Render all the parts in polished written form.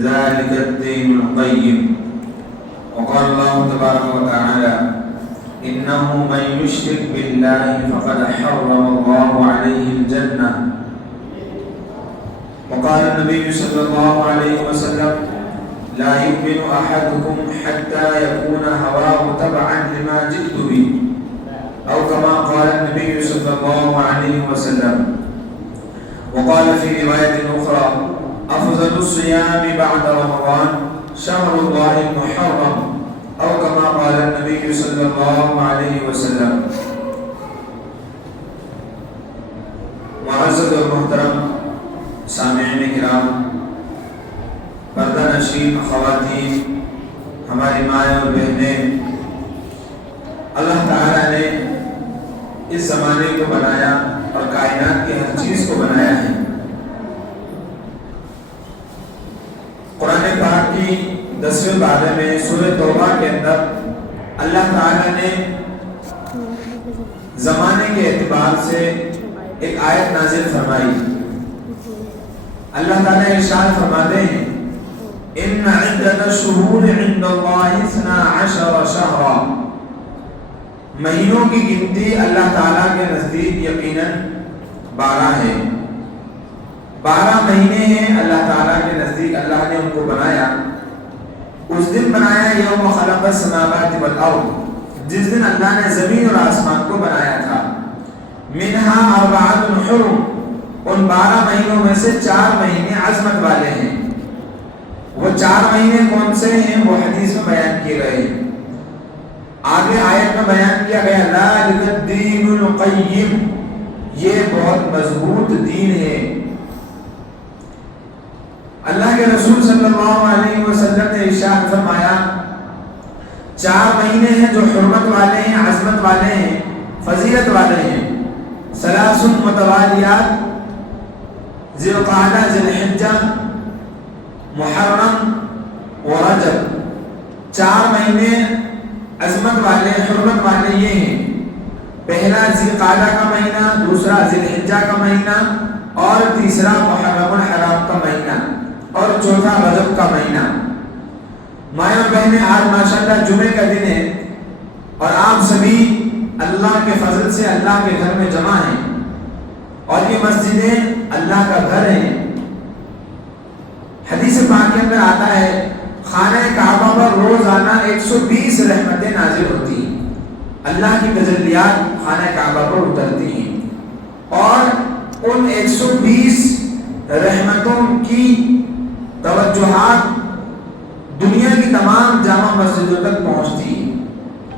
ذلك الدين القيم. وقال الله تبارك وتعالى إنه من يشرك بالله فقد حرم الله عليه الجنة. وقال النبي صلى الله عليه وسلم لا يؤمن أحدكم حتى يكون هواه تبعا لما جئت به، أو كما قال النبي صلى الله عليه وسلم. وقال في رواية أخرى أفضل الصيام بعد رمضان شهر الله المحرم، أو كما قال النبي صلى الله عليه وسلم. معزز اور محترم سامعین کرام، پردہ نشین خواتین، ہماری مائیں اور بہنیں، اللہ تعالیٰ نے اس زمانے کو بنایا اور کائنات کی ہر چیز کو بنایا ہے. قرآن پاک کی 10ویں پارے میں سورہ توبہ کے اندر اللہ تعالیٰ نے زمانے کے اعتبار سے ایک آیت نازل فرمائی. اللہ تعالیٰ ارشاد فرماتے ہیں ان عدت الشہور عند اللہ 12 شہرا، مہینوں کی گنتی اللہ تعالیٰ کے نزدیک یقیناً 12 ہے. 12 مہینے ہیں اللہ تعالیٰ کے نزدیک. اللہ نے ان کو بنایا، اس دن بنایا یوم خلق السماوات والارض، جس دن اللہ نے زمین اور آسمان کو بنایا تھا. منہا 4 حرم، ان 12 مہینوں میں سے 4 مہینے عظمت والے ہیں. وہ 4 مہینے کون سے ہیں وہ حدیث میں بیان کیے گئے ہیں. آگے آیت میں بیان کیا گیا ذالک الدین القیم، یہ بہت مضبوط دین ہے. اللہ کے رسول صلی اللہ علیہ وسلم نے ارشاد فرمایا 4 مہینے ہیں جو حرمت والے ہیں، عظمت والے ہیں، فضیلت والے ہیں. 3 متوالیات، ذی القعدہ، ذی الحجہ، محرم و رجب. 4 مہینے عظمت والے، حرمت والے یہ ہیں. پہلا ذی القعدہ کا مہینہ، دوسرا ذی الحجہ کا مہینہ، اور تیسرا محرم الحرام کا مہینہ، اور چوتھا رجب کا مہینہ. مائیں اور بہنیں، آج ماشاءاللہ جمعے کا دن ہے اور آپ سبھی اللہ کے فضل سے اللہ کے گھر میں جمع ہیں، اور یہ مسجدیں اللہ کا گھر ہیں. حدیث پاک کے اندر آتا ہے خانہ کعبہ پر روزانہ 120 رحمتیں نازل ہوتی ہیں. اللہ کی تجلیات خانہ کعبہ پر اترتی ہیں، اور ان 120 رحمتوں کی توجہات دنیا کی تمام جامع مسجدوں تک پہنچتی ہیں.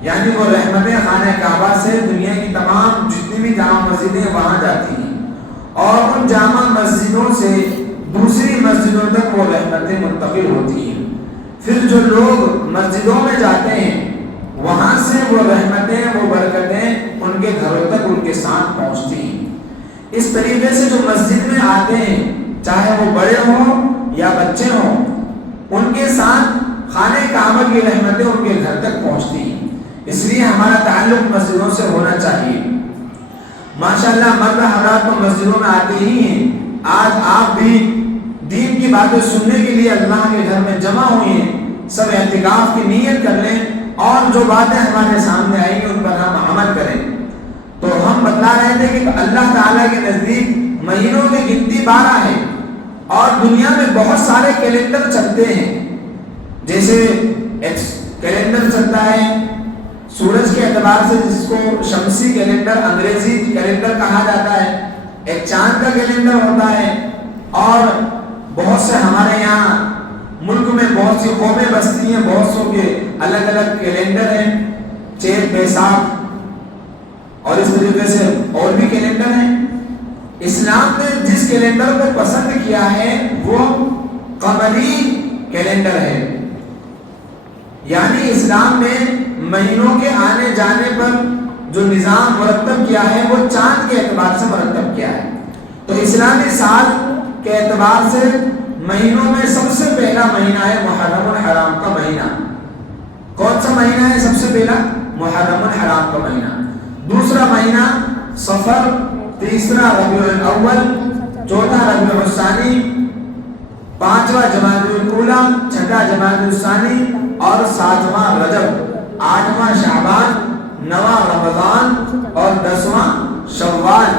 یعنی وہ رحمتیں خانہ کعبہ سے دنیا کی تمام جتنی بھی جامع مسجدیں وہاں جاتی ہیں، اور ان جامع مسجدوں سے دوسری مسجدوں تک وہ رحمتیں منتقل ہوتی ہیں. پھر جو لوگ مسجدوں میں جاتے ہیں وہاں سے وہ رحمتیں، وہ برکتیں ان کے گھروں تک ان کے ساتھ پہنچتی ہیں. اس طریقے سے جو مسجد میں آتے ہیں، چاہے وہ بڑے ہوں یا بچے ہوں، ان کے ساتھ خانہ کعبہ کی رحمتیں ان کے گھر تک پہنچتی ہیں. اس لیے ہمارا تعلق مسجدوں سے ہونا چاہیے. ماشاءاللہ مرد حضرات تو مسجدوں میں آتے ہی ہیں. آج آپ بھی دین کی باتیں سننے کے لیے اللہ کے گھر میں جمع ہوئی ہیں. سب اعتکاف کی نیت کر لیں اور جو باتیں ہمارے سامنے آئیں گی ان پر ہم عمل کریں. تو ہم بتلا رہے تھے کہ اللہ تعالیٰ کے نزدیک مہینوں کی گنتی 12 ہے، اور دنیا میں بہت سارے کیلنڈر چلتے ہیں. جیسے کیلنڈر چلتا ہے سورج کے اعتبار سے، جس کو شمسی کیلنڈر، انگریزی کیلنڈر کہا جاتا ہے. ایک چاند کا کیلنڈر ہوتا ہے، اور بہت سے ہمارے یہاں ملک میں بہت سی قومیں بستی ہیں، بہت سو کے الگ الگ کیلنڈر ہیں، چیت، بیساکھ اور اس طریقے سے اور بھی کیلنڈر ہیں. اسلام نے جس کیلنڈر کو پسند کیا ہے وہ قمری کیلنڈر ہے. یعنی اسلام میں مہینوں کے آنے جانے پر جو نظام مرتب کیا ہے وہ چاند کے اعتبار سے مرتب کیا ہے. تو اسلامی سال کے اعتبار سے مہینوں میں سب سے پہلا مہینہ ہے محرم الحرام کا مہینہ. کون سا مہینہ ہے سب سے پہلا؟ محرم الحرام کا مہینہ. دوسرا مہینہ صفر، تیسرا ربیع الاول، چوتھا ربیع الثانی، 5واں جمادی الاولیٰ، 6واں جمادی الثانی اور 7واں رجب، 8واں شعبان، 9واں رمضان اور 10واں شوال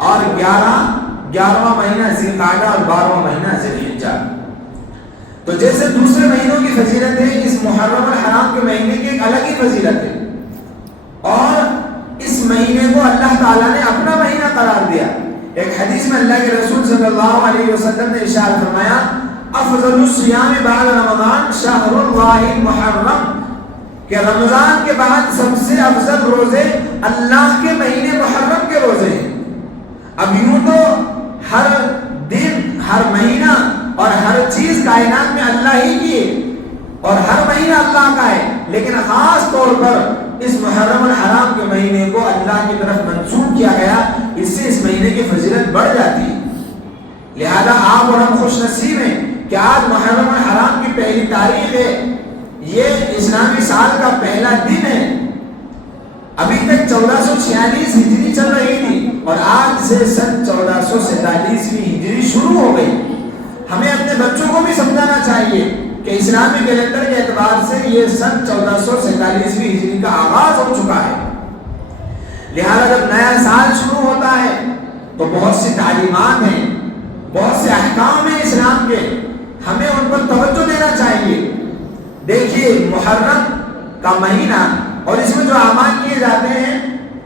اور 11واں مہینہ ذی القعدہ اور 12واں مہینہ ذی الحجہ۔ تو جیسے دوسرے مہینوں کی فضیلت ہے، اس محرم الحرام کے مہینے کی ایک الگ ہی فضیلت ہے، اور اس مہینے کو اللہ تعالیٰ نے اپنا مہینہ قرار دیا۔ ایک حدیث میں اللہ کے رسول صلی اللہ علیہ وسلم نے ارشاد فرمایا، افضل الصیام بعد رمضان شہر اللہ المحرم، کہ رمضان کے بعد سب سے افضل روزے اللہ کے مہینے محرم کے روزے ہیں۔ اب یوں تو ہر دن، ہر مہینہ اور ہر چیز کائنات میں اللہ ہی کی ہے اور ہر مہینہ اللہ کا ہے، لیکن خاص طور پر اس محرم الحرام کے مہینے کو اللہ کی طرف منسوب کیا گیا، اس سے اس مہینے کی فضیلت بڑھ جاتی ہے۔ لہذا آپ اور ہم خوش نصیب ہیں کہ آج محرم الحرام کی پہلی تاریخ ہے، یہ اسلامی سال کا پہلا دن ہے۔ ابھی تک 1446 ہجری چل رہی تھی اور آج سے سن 1447 ہجری شروع ہو گئی۔ ہمیں اپنے بچوں کو بھی سمجھانا چاہیے کہ اسلامی کیلنڈر کے اعتبار سے یہ سن 1447 ہجری کا آغاز ہو چکا ہے۔ لہذا جب نیا سال شروع ہوتا ہے تو بہت سی تعلیمات ہیں، بہت سے احکام ہیں اسلام کے، ہمیں ان پر توجہ دینا چاہیے۔ دیکھیے محرم کا مہینہ اور اس میں جو اعمال کیے جاتے ہیں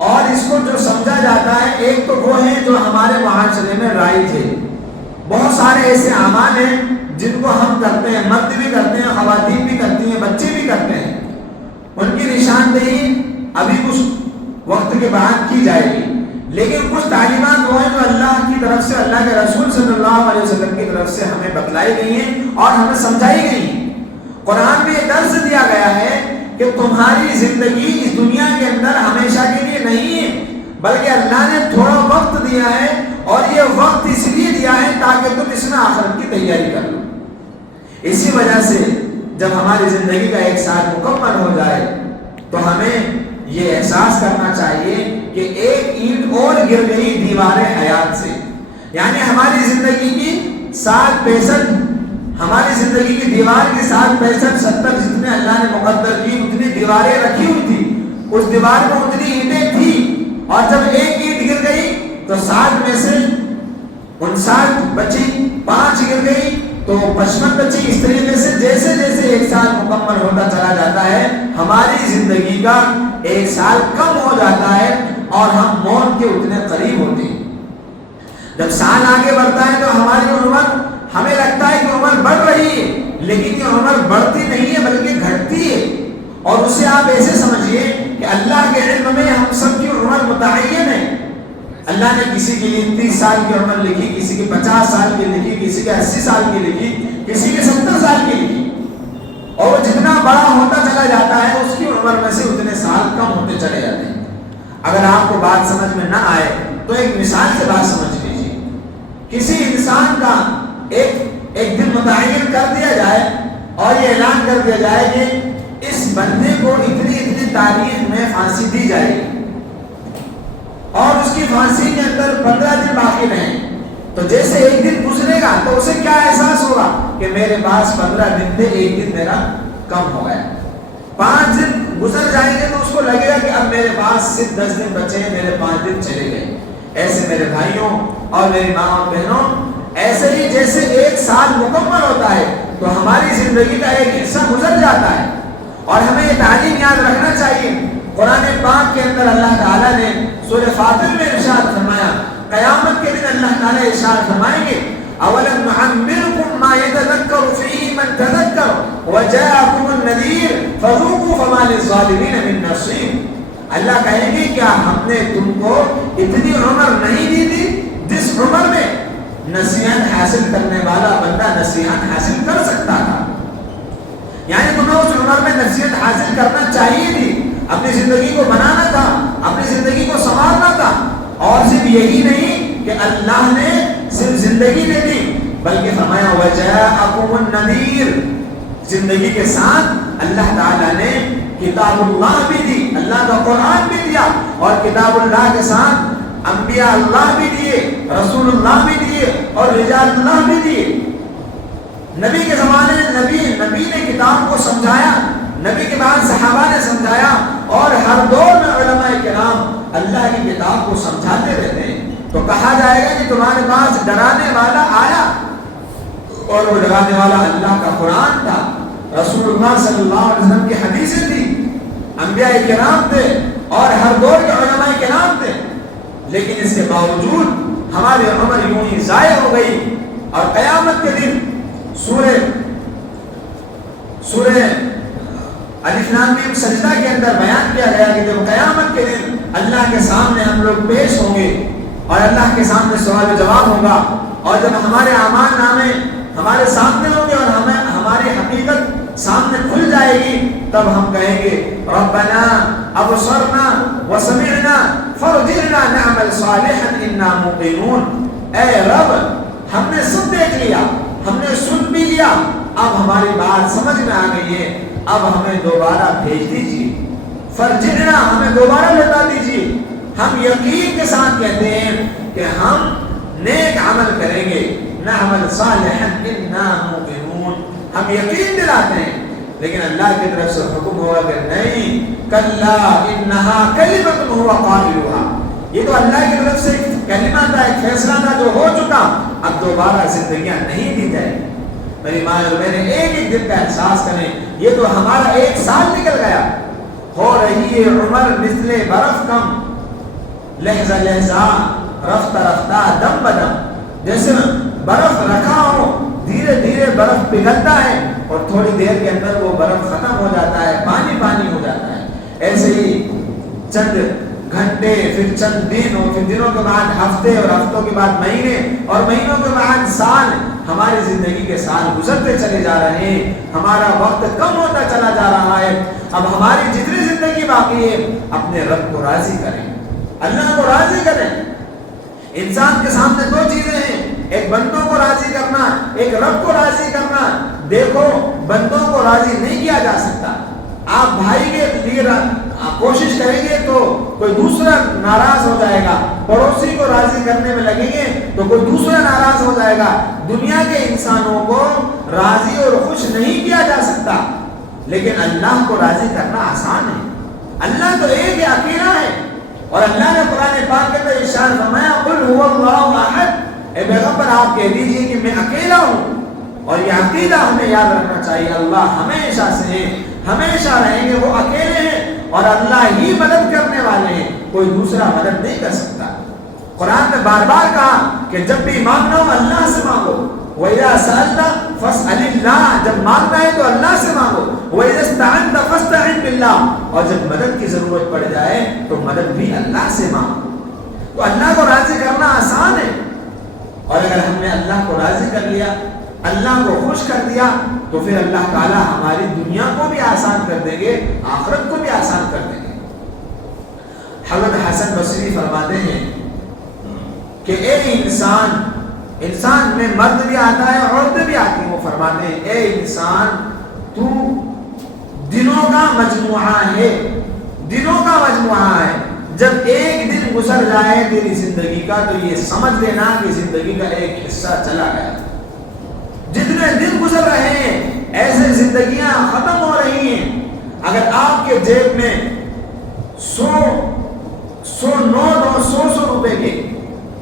اور اس کو جو سمجھا جاتا ہے، ایک تو وہ ہیں جو ہمارے معاشرے میں رائج ہے۔ بہت سارے ایسے اعمال ہیں جن کو ہم کرتے ہیں، مرد بھی کرتے ہیں، خواتین بھی کرتی ہیں، بچے بھی کرتے ہیں، ان کی نشاندہی ابھی کچھ وقت کے بعد کی جائے گی، لیکن کچھ تعلیمات وہ ہیں جو اللہ کی طرف سے، اللہ کے رسول صلی اللہ علیہ وسلم کی طرف سے ہمیں بتلائی گئی ہیں اور ہمیں سمجھائی گئی ہیں۔ قرآن میں یہ درس دیا گیا ہے کہ تمہاری زندگی اس دنیا کے اندر ہمیشہ کے لیے نہیں ہے، بلکہ اللہ نے تھوڑا وقت دیا ہے، اور یہ وقت اس لیے دیا ہے تاکہ تم اس میں آخرت کی تیاری کر لو۔ اسی وجہ سے جب ہماری زندگی کا ایک سال مکمل ہو جائے تو ہمیں یہ احساس کرنا چاہیے کہ ایک اینٹ اور گر گئی دیوار حیات سے، یعنی ہماری زندگی کی 65 ہماری زندگی کی دیوار کی 65 70 جتنے اللہ نے مقدر کی اتنی دیواریں رکھی ہوئی تھی، اس دیوار میں اتنی اینٹیں تھی، اور جب ایک اینٹ گر گئی تو 60 میں سے 59 بچی، 5 گر گئی تو 55 بچی۔ اس طریقے سے جیسے جیسے ایک سال مکمل ہوتا چلا جاتا ہے، ہماری زندگی کا ایک سال کم ہو جاتا ہے اور ہم موت کے اتنے قریب ہوتے ہیں۔ جب سال آگے بڑھتا ہے تو ہماری عمر، ہمیں لگتا ہے کہ عمر بڑھ رہی ہے، لیکن یہ عمر بڑھتی نہیں ہے بلکہ گھٹتی ہے، اور اسے آپ ایسے سمجھیے کہ اللہ کے علم میں ہم سب کی عمر متعین ہے۔ اللہ نے کسی کے لیے 30 سال کی عمر لکھی، کسی کی 50 سال کی لکھی، کسی کے 80 سال کی لکھی، کسی کے 70 سال کی لکھی، اور وہ جتنا بڑا ہوتا چلا جاتا ہے اس کی عمر میں سے اتنے سال کم ہوتے چلے جاتے ہیں۔ اگر آپ کو بات سمجھ میں نہ آئے تو ایک مثال سے بات سمجھ لیجیے۔ کسی انسان کا ایک دن متعین کر دیا جائے اور یہ اعلان کر دیا جائے کہ اس بندے کو اتنی تاریخ میں پھانسی دی جائے گی، اور اس کی پھانسی کے اندر 15 دن باقی رہیں، تو جیسے ایک دن گزرے گا تو اسے کیا احساس ہوگا کہ میرے پاس 15 دن تھے، ایک دن میرا کم ہو گیا۔ 5 دن گزر جائیں گے تو اس کو لگے گا کہ اب میرے پاس صرف 10 دن بچے ہیں، میرے 5 دن چلے گئے۔ ایسے میرے بھائیوں اور میری ماں اور بہنوں، ایسے ہی جیسے ایک سال مکمل ہوتا ہے تو ہماری زندگی کا ایک حصہ گزر جاتا ہے، اور ہمیں یہ تعلیم یاد رکھنا چاہیے۔ قرآن پاک کے اندر اللہ تعالیٰ نے سورہ فاطر میں ارشاد فرمایا، قیامت کے دن اللہ تعالیٰ ارشاد فرمائیں گے، اولم نعمرکم ما یتذکر فیہ من تذکر وجاءکم النذیر فذوقوا فما للظالمین من نصیر۔ اللہ کہیں گے کیا ہم نے تم کو اتنی عمر نہیں دی تھی جس عمر میں نصیحت حاصل کرنے والا بندہ نصیحت حاصل کر سکتا تھا؟ یعنی تمہیں اس عمر میں نصیحت حاصل کرنا چاہیے تھی، اپنی زندگی کو بنانا تھا، اپنی زندگی کو سنوارنا تھا، اور صرف یہی نہیں کہ اللہ نے صرف زندگی دے دی بلکہ فرمایا وجاءکم النذیر، زندگی کے ساتھ اللہ تعالیٰ نے کتاب اللہ بھی دی، اللہ کا قرآن بھی دیا، اور کتاب اللہ کے ساتھ انبیاء اللہ بھی دیے، رسول اللہ بھی دیے، اور رجال اللہ بھی دیے۔ نبی کے زمانے میں نبی نے کتاب کو سمجھایا، نبی کے بعد صحابہ نے سمجھایا، اور ہر دور میں علماء کرام اللہ کی کتاب کو سمجھاتے رہتے ہیں۔ تو کہا جائے گا کہ تمہارے پاس ڈرانے والا آیا، اور وہ ڈرانے والا اللہ کا قرآن تھا، رسول اللہ صلی اللہ علیہ وسلم کی حدیثیں تھی، انبیاء کرام تھے، اور ہر دور کے علماء کرام تھے۔ لیکن اس کے باوجود ہماری عمر یوں ہی ضائع ہو گئی، اور قیامت کے دن سورہ الف لام میم سجدہ کے اندر بیان کیا گیا کہ جب قیامت کے دن اللہ کے سامنے ہم لوگ پیش ہوں گے، اور اللہ کے سامنے سوال و جواب ہوگا، اور جب ہمارے اعمال نامے ہمارے سامنے ہوں گے اور ہماری حقیقت سامنے کھل جائے گی، تب ہم کہیں گے ربنا ابصرنا وسمعنا فارجعنا نعمل صالحا انا موقنون۔ اے رب، ہم نے سب دیکھ لیا، ہم نے سن بھی لیا، اب ہماری بات سمجھ میں آ گئی ہے، اب ہمیں دوبارہ بھیج دیجیے، فرجعنا، ہمیں دوبارہ لوٹا دیجیے۔ ہم یقین کے ساتھ کہتے ہیں کہ ہم نیک عمل کریں گے، نعمل صالحا انا موقنون، ہم یقین دلاتے ہیں۔ لیکن اللہ کی طرف سے حکم ہوا کہ نہیں، کلا انہا کلمۃ هو قائلها، یہ تو اللہ کی طرف سے ایک کلمہ تھا، ایک فیصلہ تھا جو ہو چکا، اب دوبارہ زندگیاں نہیں دی جائیں۔ میری ماں اور میں نے ایک دن کا احساس کریں، یہ تو ہمارا 1 سال نکل گیا، ہو رہی ہے عمر مثل برف کم، لحظہ لحظہ رفتہ رفتہ دم بدم، جیسے برف رکھا ہو، دھیرے دھیرے برف پگھلتا ہے اور تھوڑی دیر کے اندر وہ برف ختم ہو جاتا ہے، پانی پانی ہو جاتا ہے۔ ایسے ہی چند گھنٹے، پھر چند دن، اور پھر دنوں کے بعد ہفتے، اور ہفتوں کے بعد مہینے، اور مہینوں کے بعد سال، ہماری زندگی کے سال گزرتے چلے جا رہے ہیں، ہمارا وقت کم ہوتا چلا جا رہا ہے۔ اب ہماری جتنی زندگی باقی ہے، اپنے رب کو راضی کریں، اللہ کو راضی کریں۔ انسان کے سامنے 2 چیزیں ہیں، ایک بندوں کو راضی کرنا، ایک رب کو راضی کرنا۔ دیکھو، بندوں کو راضی نہیں کیا جا سکتا، آپ بھائی کے لیے کوشش کریں گے تو کوئی دوسرا ناراض ہو جائے گا، پڑوسی کو راضی کرنے میں لگیں گے تو کوئی دوسرا ناراض ہو جائے گا۔ دنیا کے انسانوں کو راضی اور خوش نہیں کیا جا سکتا، لیکن اللہ کو راضی کرنا آسان ہے۔ اللہ تو ایک ہے، اکیلا ہے، اور اللہ نے قرآن پاک کے اندر ارشاد فرمایا قل هو اللہ احد، اے پیغمبر آپ کہہ دیجئے کہ میں اکیلا ہوں۔ اور یہ عقیدہ ہمیں یاد رکھنا چاہیے، اللہ ہمیشہ سے ہے، ہمیشہ رہیں گے، وہ اکیلے ہیں، اور اللہ ہی مدد کرنے والے ہیں، کوئی دوسرا مدد نہیں کر سکتا۔ قرآن نے بار بار کہا کہ جب بھی مانگنا ہو اللہ سے مانگو، وَإِذَا سَأَلْتَ فَاسْأَلِ اللَّهَ، جب مانگنا ہے تو اللہ سے مانگو، وَإِذَا اسْتَعَنْتَ فَاسْتَعِنْ بِاللَّهِ، اور جب مدد کی ضرورت پڑ جائے تو مدد بھی اللہ سے مانگو۔ تو اللہ کو راضی کرنا آسان ہے، اور اگر ہم نے اللہ کو راضی کر لیا، اللہ کو خوش کر دیا، تو پھر اللہ تعالیٰ ہماری دنیا کو بھی آسان کر دیں گے، آخرت کو بھی آسان کر دیں گے۔ حضرت حسن بصری فرماتے ہیں کہ اے انسان میں مرد بھی آتا ہے، عورتیں بھی آتی ہیں، وہ فرماتے ہیں اے انسان، تو دنوں کا مجموعہ ہے، دنوں کا مجموعہ ہے، جب ایک دن گزر جائے تیری زندگی کا تو یہ سمجھ لینا کہ زندگی کا ایک حصہ چلا گیا۔ جتنے دن گزر رہے ہیں ایسے زندگیاں ختم ہو رہی ہیں۔ اگر آپ کے جیب میں 100 نوٹ اور 100 روپے کے،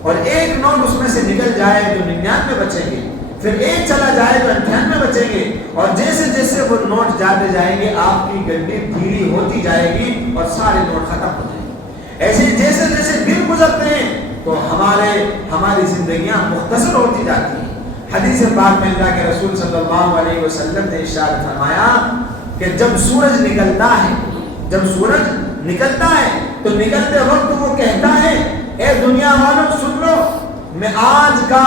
اور ایک نوٹ اس میں سے نکل جائے تو 99 بچیں گے، پھر ایک چلا جائے تو 98 بچیں گے، اور جیسے جیسے وہ نوٹ جاتے جائیں گے آپ کی گنڈی ڈھیلی ہوتی جائے گی اور سارے نوٹ ختم ہو جائیں گے۔ ایسے جیسے جیسے دن گزرتے ہیں تو ہماری زندگیاں مختصر ہوتی جاتی ہیں۔ حدیث پاک میں اللہ کے رسول صلی اللہ علیہ وسلم نے ارشاد فرمایا کہ جب سورج نکلتا ہے تو نکلتے وقت وہ کہتا ہے اے دنیا والوں سن لو، میں آج کا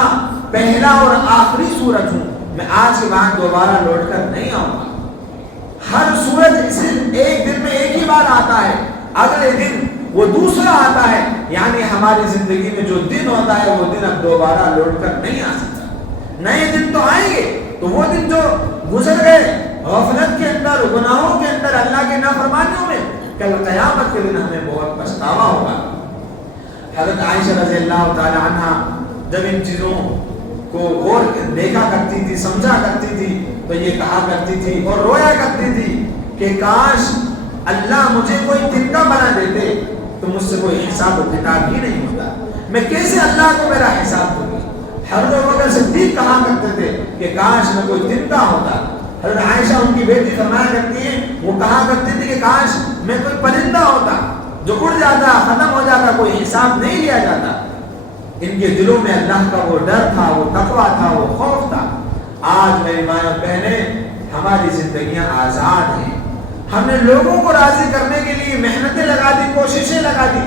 پہلا اور آخری سورج ہوں، میں آج کے بعد دوبارہ لوٹ کر نہیں آؤں گا۔ ہر سورج صرف ایک دن میں ایک ہی بار آتا ہے، اگلے دن وہ دوسرا آتا ہے، یعنی ہماری زندگی میں جو دن ہوتا ہے وہ دن اب دوبارہ لوٹ کر نہیں آ سکتا۔ نئے دن تو آئیں گے، تو وہ دن جو گزر گئے غفلت کے اندر، گناہوں کے اندر، اللہ کے نافرمانیوں میں، کل قیامت کے دن ہمیں بہت پچھتاوا ہوگا۔ حضرت عائشہ رضی اللہ تعالی عنہ جب ان چیزوں کو غور دیکھا کرتی تھی، سمجھا کرتی تھی تو یہ کہا کرتی تھی اور رویا کرتی تھی کہ کاش اللہ مجھے کوئی تنکا بنا دیتے تو مجھ سے کوئی حساب و کتاب ہی نہیں ہوتا، میں کیسے اللہ کو میرا حساب دوں گی۔ حضرت ابوبکر صدیق کہا کرتے تھے کہ کاش میں کوئی تنکا ہوتا۔ حضرت عائشہ ان کی بیٹی فرمایا کرتی ہیں، وہ کہا کرتی تھی کہ کاش میں کوئی پرندہ ہوتا جو اڑ جاتا، ختم ہو جاتا، کوئی حساب نہیں لیا جاتا۔ ان کے دلوں میں اللہ کا وہ ڈر تھا، وہ تقویٰ تھا، وہ خوف تھا۔ آج میری ماں اور بہنیں ہماری زندگیاں آزاد ہیں، ہم نے لوگوں کو راضی کرنے کے لیے محنتیں لگا دی، کوششیں لگا دی،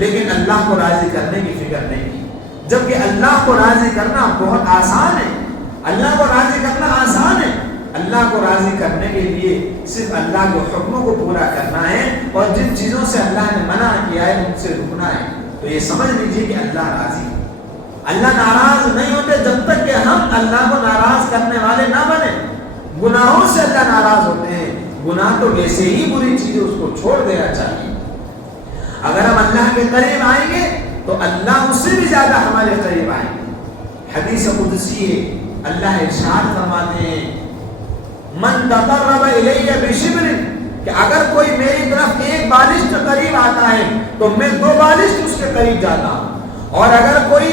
لیکن اللہ کو راضی کرنے کی فکر نہیں کی، جبکہ اللہ کو راضی کرنا بہت آسان ہے۔ اللہ کو راضی کرنا آسان ہے۔ اللہ کو راضی کرنے کے لیے صرف اللہ کے حکموں کو پورا کرنا ہے اور جن چیزوں سے اللہ نے منع کیا ہے ان سے رکنا ہے۔ تو یہ سمجھ لیجیے کہ اللہ راضی ہے۔ اللہ ناراض نہیں ہوتے جب تک کہ ہم اللہ کو ناراض کرنے والے نہ بنے۔ گناہوں سے اللہ ناراض ہوتے ہیں، گناہ تو ویسے ہی بری چیز ہے، اس کو چھوڑ دینا چاہیے۔ اگر ہم اللہ کے قریب آئیں گے تو اللہ اس سے بھی زیادہ ہمارے قریب آئیں گے۔ حدیث قدسی ہے، اللہ ارشاد فرماتے ہیں من تقرب الیہ بشبر، کہ اگر کوئی میری طرف ایک بالشت قریب آتا ہے تو میں 2 بالشت اس کے قریب جاتا ہوں، اور اگر کوئی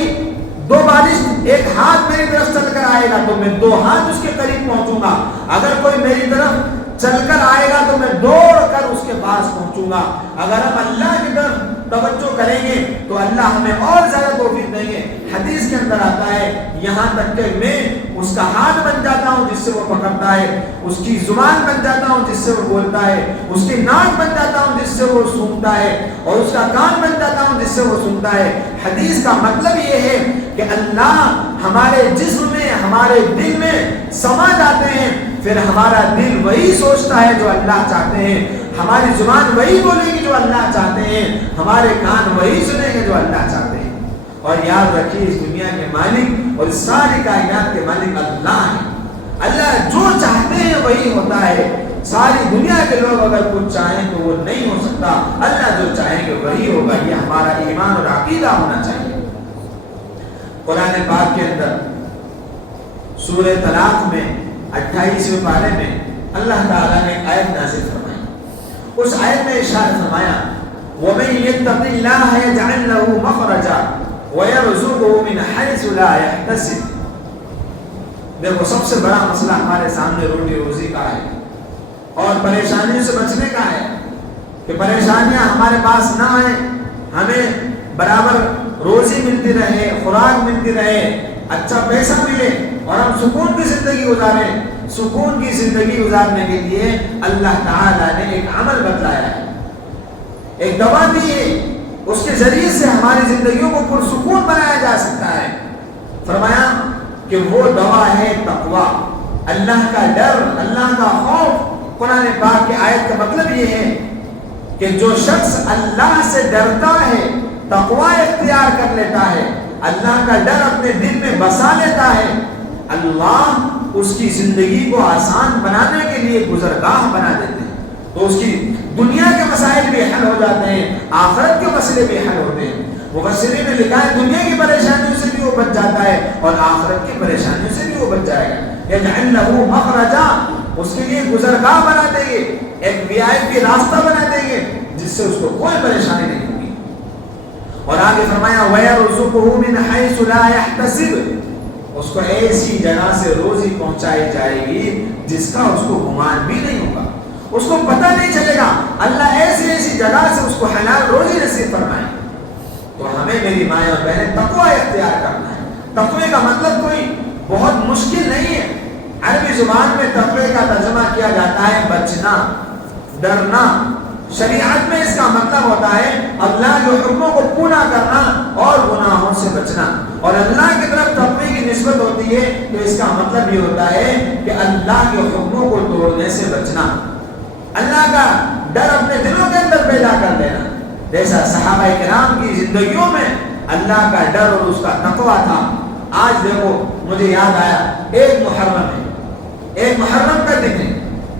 2 بالشت ایک ہاتھ میری طرف چل کر آئے گا تو میں 2 ہاتھ اس کے قریب پہنچوں گا، اگر کوئی میری طرف چل کر آئے گا تو میں دوڑ کر اس کے پاس پہنچوں گا۔ اگر ہم اللہ کی طرف توجہ کریں گے تو اللہ ہمیں اور زیادہ توفیق دیں گے۔ حدیث کے اندر آتا ہے یہاں تک کہ میں اس کا ہاتھ بن جاتا ہوں جس سے وہ پکڑتا ہے، اس کی زبان بن جاتا ہوں جس سے وہ بولتا ہے، اس کی ناک بن جاتا ہوں جس سے وہ سونگتا ہے، اور اس کا کان بن جاتا ہوں جس سے وہ سنتا ہے۔ حدیث کا مطلب یہ ہے کہ اللہ ہمارے جسم میں، ہمارے دل میں سما جاتے ہیں، پھر ہمارا دل وہی سوچتا ہے جو اللہ چاہتے ہیں، ہماری زبان وہی بولے گی جو اللہ چاہتے ہیں، ہمارے کان وہی سنیں گے جو اللہ چاہتے ہیں۔ اور یاد رکھیے اس دنیا کے مالک اور اس ساری کائنات کے مالک اللہ ہیں۔ اللہ جو چاہتے ہیں وہی ہوتا ہے۔ ساری دنیا کے لوگ اگر کچھ چاہیں تو وہ نہیں ہو سکتا، اللہ جو چاہیں گے وہی ہوگا۔ یہ ہمارا ایمان اور عقیدہ ہونا چاہیے۔ قرآن پاک کے اندر سورہ طلاق میں 28ویں پارے میں اللہ تعالیٰ نے آیت نازل فرمائی۔ اس آیت میں ارشاد فرمایا وَمَن يَتَّقِ اللَّهَ يَجْعَل لَّهُ مَخْرَجًا وَيَرْزُقْهُ مِنْ حَيْثُ لَا يَحْتَسِبُ۔ دیکھو سب سے بڑا مسئلہ ہمارے سامنے روٹی روزی کا ہے اور پریشانیوں سے بچنے کا ہے، کہ پریشانیاں ہمارے پاس نہ آئیں، ہمیں برابر روزی ملتی رہے، خوراک ملتی رہے، اچھا پیسہ ملے اور ہم سکون کی زندگی گزاریں۔ سکون کی زندگی گزارنے کے لیے اللہ تعالیٰ نے ایک عمل بتلایا ہے، ایک دوا دی ہے، اس کے ذریعے سے ہماری زندگیوں کو پرسکون بنایا جا سکتا ہے۔ فرمایا کہ وہ دوا ہے تقویٰ، اللہ کا ڈر، اللہ کا خوف۔ قرآن پاک کی آیت کا مطلب یہ ہے کہ جو شخص اللہ سے ڈرتا ہے، تقویٰ اختیار کر لیتا ہے، اللہ کا ڈر اپنے دل میں بسا لیتا ہے، اللہ اس کی زندگی کو آسان بنانے کے لیے گزرگاہ بنا دیتے ہیں، تو اس کی دنیا کے مسائل بھی حل ہو جاتے ہیں، آخرت کے مسئلے بھی حل ہوتے ہیں۔ مفسرین نے لکھا ہے دنیا کی پریشانیوں سے بھی وہ بچ جاتا ہے اور آخرت کی پریشانیوں سے بھی وہ بچ جائے گا۔ یجعل لہ مخرجا، اس کے لیے گزرگاہ بنا دیں گے، ایک VIP راستہ بنا دیں گے جس سے اس کو کوئی پریشانی نہیں ہوگی۔ اور آگے فرمایا وَيَرْزُقُهُ مِنْ حَيْثُ لَا يَحْتَسِبُ، اس کو ایسی جگہ سے روزی پہنچائی جائے گی جس کا اس کو گمان بھی نہیں ہوگا، اس کو پتہ نہیں چلے گا۔ اللہ ایسی ایسی جگہ سے اس کو حلال روزی نصیب فرمائے۔ تو ہمیں میری مائیں اور بہنیں تقویٰ اختیار کرنا ہے۔ تقوی کا مطلب کوئی بہت مشکل نہیں ہے۔ عربی زبان میں تقوی کا ترجمہ کیا جاتا ہے بچنا، ڈرنا۔ شریعت میں اس کا مطلب ہوتا ہے اللہ کے حکموں کو پورا کرنا اور گناہوں سے بچنا، اور اللہ کی طرف تقوی کی نسبت ہوتی ہے تو اس کا مطلب یہ ہوتا ہے کہ اللہ کے حکموں کو توڑنے سے بچنا، اللہ کا ڈر اپنے دلوں کے اندر پیدا کر لینا، جیسا صحابہ کرام کی زندگیوں میں اللہ کا ڈر اور اس کا تقویٰ تھا۔ آج دیکھو مجھے یاد آیا ایک محرم ہے، ایک محرم کا دن ہے۔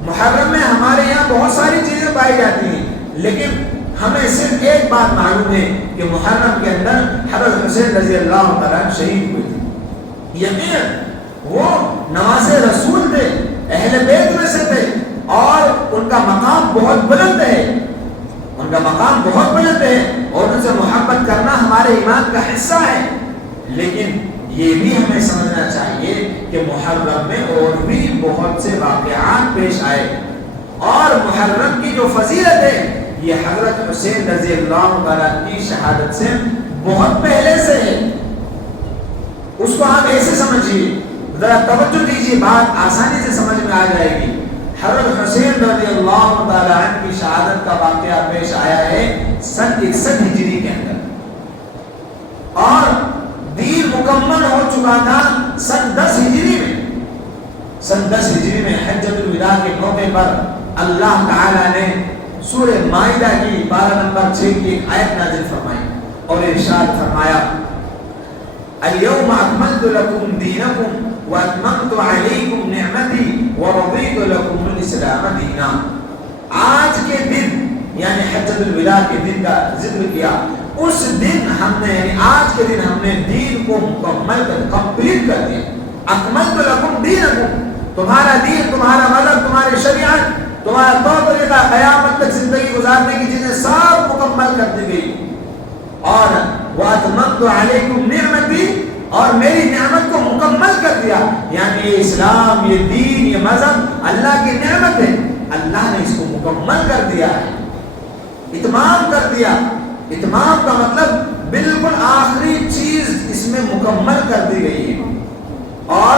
محرم میں ہمارے یہاں بہت ساری چیزیں پائی جاتی ہیں، لیکن ہمیں صرف ایک بات معلوم ہے کہ محرم کے اندر حضرت حسین رضی اللہ تعالیٰ شہید ہوئے تھے۔ یقین وہ نواز رسول تھے، اہل بیت میں سے تھے، اور ان کا مقام بہت بلند ہے، ان کا مقام بہت بلند ہے، اور ان سے محبت کرنا ہمارے ایمان کا حصہ ہے۔ لیکن یہ بھی ہمیں سمجھنا چاہیے کہ محرم میں اور بھی بہت سے واقعات پیش آئے، اور محرم کی جو فضیلت ہے یہ حضرت حسین رضی اللہ عنہ کی شہادت سے بہت پہلے سے ہے۔ اس کو آپ ایسے سمجھیے، ذرا توجہ دیجیے، بات آسانی سے سمجھ میں آ جائے گی۔ حضرت حسین رضی اللہ تعالی عنہ کی شہادت کا واقعہ پیش آیا ہے سن 61 ہجری کے اندر، اور دین مکمل ہو چکا تھا سن 10 ہجری میں۔ سن 10 ہجری میں حجۃ الوداع کے موقع پر اللہ تعالی نے سورہ مائدہ کی 12 نمبر 6 کی ایک آیت نازل فرمائی اور ارشاد فرمایا، اليوم اکملت لکم دینکم واتممت علیکم نعمتی ورضیت لکم الاسلام دینا۔ آج کے دن یعنی حجۃ الوداع کے دن کا ذکر کیا، اس دن ہم نے یعنی آج کے دن ہم نے دین کو مکمل کمپلیٹ کر دیا۔ اکملت لکم دینکم، تمہارا دین، تمہارا مذہب، تمہاری شریعت، تمہارا طور طریقہ، قیامت تک زندگی گزارنے کی چیزیں سب مکمل کر دی گئی، اور وَأَتْمَمْتُ عَلَيْكُمْ نِعْمَتِي، اور میری نعمت کو مکمل کر دیا۔ یعنی یہ اسلام، یہ دین، یہ مذہب اللہ کی نعمت ہے، اللہ نے اس کو مکمل کر دیا ہے، اتمام کر دیا۔ اتمام کا مطلب بالکل آخری چیز اس میں مکمل کر دی گئی ہے، اور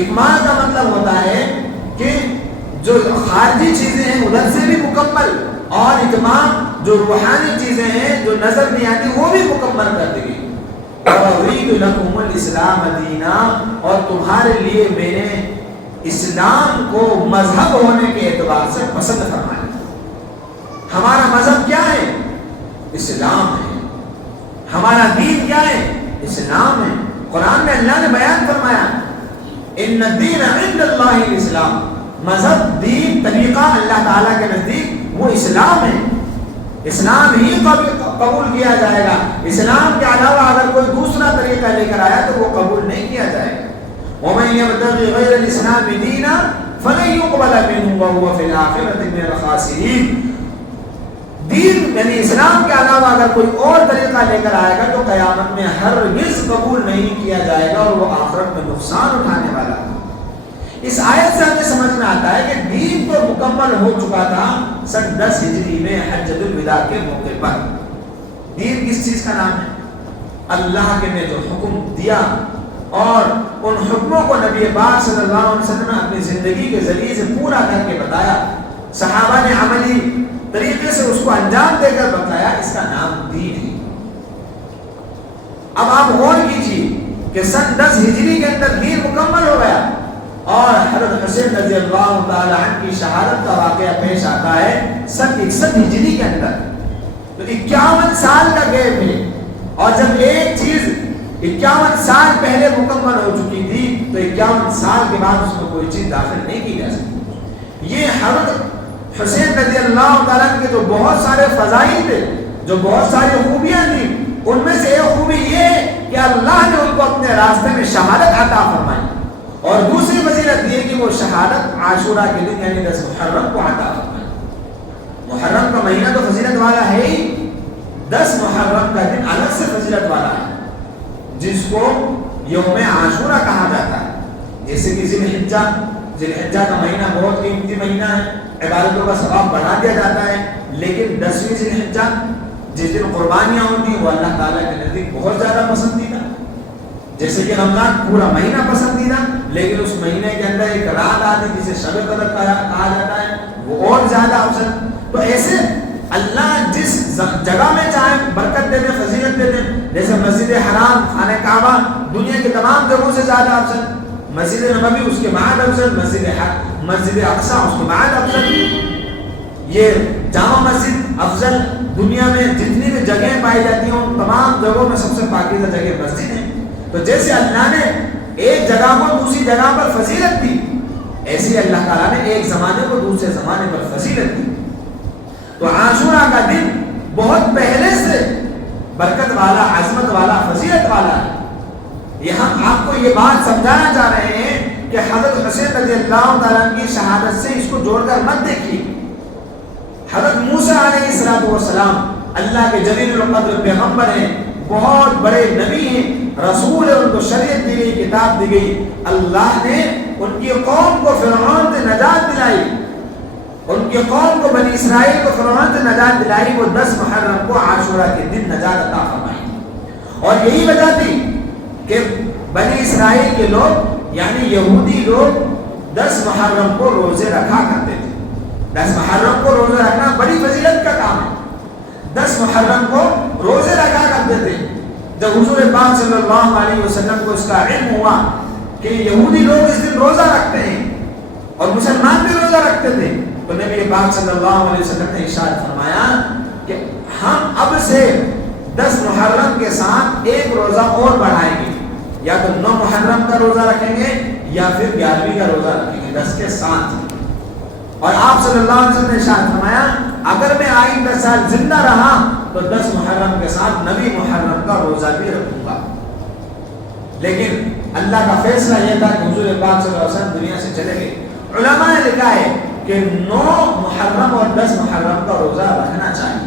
اکمال کا مطلب ہوتا ہے کہ جو خارجی چیزیں ہیں ادھر سے بھی مکمل، اور اتمام جو روحانی چیزیں ہیں جو نظر نہیں آتی وہ بھی مکمل کر دی گئی۔ وَرَضِيتُ لَكُمُ الْإِسْلَامَ دِينًا، اور تمہارے لیے میں نے اسلام کو مذہب ہونے کے اعتبار سے پسند فرمایا۔ ہمارا مذہب کیا ہے؟ اسلام ہے۔ ہمارا دین کیا ہے؟ اسلام ہے۔ قرآن میں اللہ نے بیان فرمایا، ان الدین عند اللہ الاسلام، مذہب، دین، طریقہ اللہ تعالیٰ کے نزدیک وہ اسلام ہے۔ اسلام ہی قبول کیا جائے گا، اسلام کے علاوہ اگر کوئی دوسرا طریقہ لے کر آیا تو وہ قبول نہیں کیا جائے گا۔ وَمَن يَبْتَغِ غَيْرَ الْإِسْلَامِ دِينًا فَلَن يُقْبَلَ مِنْهُ وَهُوَ فِي الْآخِرَةِ مِنَ الْخَاسِرِينَ۔ دین یعنی اسلام کے علاوہ اگر کوئی اور طریقہ لے کر آئے گا تو قیامت میں ہرگز قبول نہیں کیا جائے گا، اور وہ آخرت میں نقصان اٹھانے والا ہے۔ اس آیت سے ہمیں سمجھ میں آتا ہے کہ دین تو مکمل ہو چکا تھا سن 10 ہجری میں حجۃ الوداع کے موقع پر۔ دین کس چیز کا نام ہے؟ اللہ کے نے جو حکم دیا، اور ان حکموں کو نبی پاک صلی اللہ علیہ وسلم نے اپنی زندگی کے ذریعے سے پورا کر کے بتایا، صحابہ نے عملی طریقے سے اس کو انجام دے کر بتایا، اس کا نام دین ہے۔ اب آپ غور کیجیے کہ سن 10 ہجری کے اندر دین مکمل ہو گیا، اور حضرت حسین رضی اللہ تعالی عنہ کی شہادت کا واقعہ پیش آتا ہے سن 61 ہجری کے اندر۔ تو 51 سال کا گیپ ہے، اور جب ایک چیز 51 سال پہلے مکمل ہو چکی تھی تو 51 سال کے بعد اس میں کوئی چیز داخل نہیں کی جا سکتی۔ یہ حضرت حسین رضی اللہ تعالیٰ کے جو بہت سارے فضائل تھے، جو بہت ساری خوبیاں تھیں، ان میں سے ایک خوبی یہ ہے کہ اللہ نے ان کو اپنے راستے میں شہادت عطا فرمائی، اور دوسری فضیلت یہ کہ وہ شہادت عاشورہ کے دن یعنی 10 محرم کو عطا فرمائی۔ محرم کا مہینہ تو فضیلت والا ہے ہی، 10 محرم کا دن الگ سے فضیلت والا ہے، جس کو یوم عاشورہ کہا جاتا ہے۔ جیسے کہ ذی الحجہ کا مہینہ بہت قیمتی مہینہ ہے، عبادتوں کا ثواب بڑھا دیا جاتا ہے، لیکن 10ویں ذی الحجہ جس دن قربانیاں ہوتی ہیں وہ اللہ تعالیٰ کے نزدیک بہت زیادہ پسندیدہ۔ جیسے کہ رمضان پورا مہینہ پسندیدہ، لیکن اس مہینے کے اندر ایک رات آتی جسے شب قدر کہا جاتا ہے، وہ اور زیادہ افضل۔ تو ایسے اللہ جس جگہ میں چاہے برکت دے دے، فضیلت دے دے، جیسے مسجد حرام، خانہ کعبہ دنیا کے تمام جگہوں سے زیادہ افضل، مسجد نبوی اس کے بعد افضل، مسجد اقصی اس کے بعد افضل، یہ جامع مسجد افضل، دنیا میں جتنی بھی جگہیں پائی جاتی ہیں ان تمام جگہوں میں سب سے پاکیزہ جگہ مسجد ہے۔ تو جیسے اللہ نے ایک جگہ کو دوسری جگہ پر فضیلت دی، ایسے اللہ تعالیٰ نے ایک زمانے کو دوسرے زمانے پر فضیلت دی۔ تو عاشورہ کا دن بہت پہلے سے برکت والا، عظمت والا، فضیلت والا ہے۔ یہ ہم آپ کو یہ بات سمجھانا چاہ رہے ہیں کہ حضرت حسین رضی اللہ تعالیٰ کی شہادت سے اس کو جوڑ کر مت دیکھیے. حضرت موسیٰ علیہ السلام اللہ کے جلیل القدر پیغمبر ہیں, بہت بڑے نبی ہیں, رسول ہے, ان کو شریعت دی گئی, کتاب دی گئی. اللہ نے ان کی قوم کو فرعون سے نجات دلائی, ان کی قوم کو بنی اسرائیل کو فرعون سے نجات دلائی. وہ 10 محرم کو عاشورہ کے دن نجات عطا فرمائی. اور یہی وجہ تھی کہ بنی اسرائیل کے لوگ یعنی یہودی لوگ 10 محرم کو روزے رکھا کرتے تھے. 10 محرم کو روزے رکھنا بڑی فضیلت کا کام ہے. 10 محرم کو روزے رکھا کرتے تھے. جب حضور پاک صلی اللہ علیہ وسلم کو اس کا علم ہوا کہ یہودی لوگ اس دن روزہ رکھتے ہیں اور مسلمان بھی روزہ رکھتے تھے, تو نبی پاک صلی اللہ علیہ وسلم نے ارشاد فرمایا کہ ہم اب سے 10 محرم کے ساتھ ایک روزہ اور بڑھائیں گے, یا تو 9 محرم کا روزہ رکھیں گے یا پھر 11ویں کا روزہ رکھیں گے 10 کے ساتھ. اور آپ صلی اللہ علیہ وسلم نے ارشاد فرمایا اگر میں آئندہ سال زندہ رہا تو 10 محرم کے ساتھ 9 محرم کا روزہ بھی رکھوں گا. لیکن اللہ کا فیصلہ یہ تھا کہ حضور پاک صلی اللہ علیہ وسلم دنیا سے چلے گئے. علماء نے لکھا ہے کہ 9 محرم اور 10 محرم کا روزہ رکھنا چاہیے.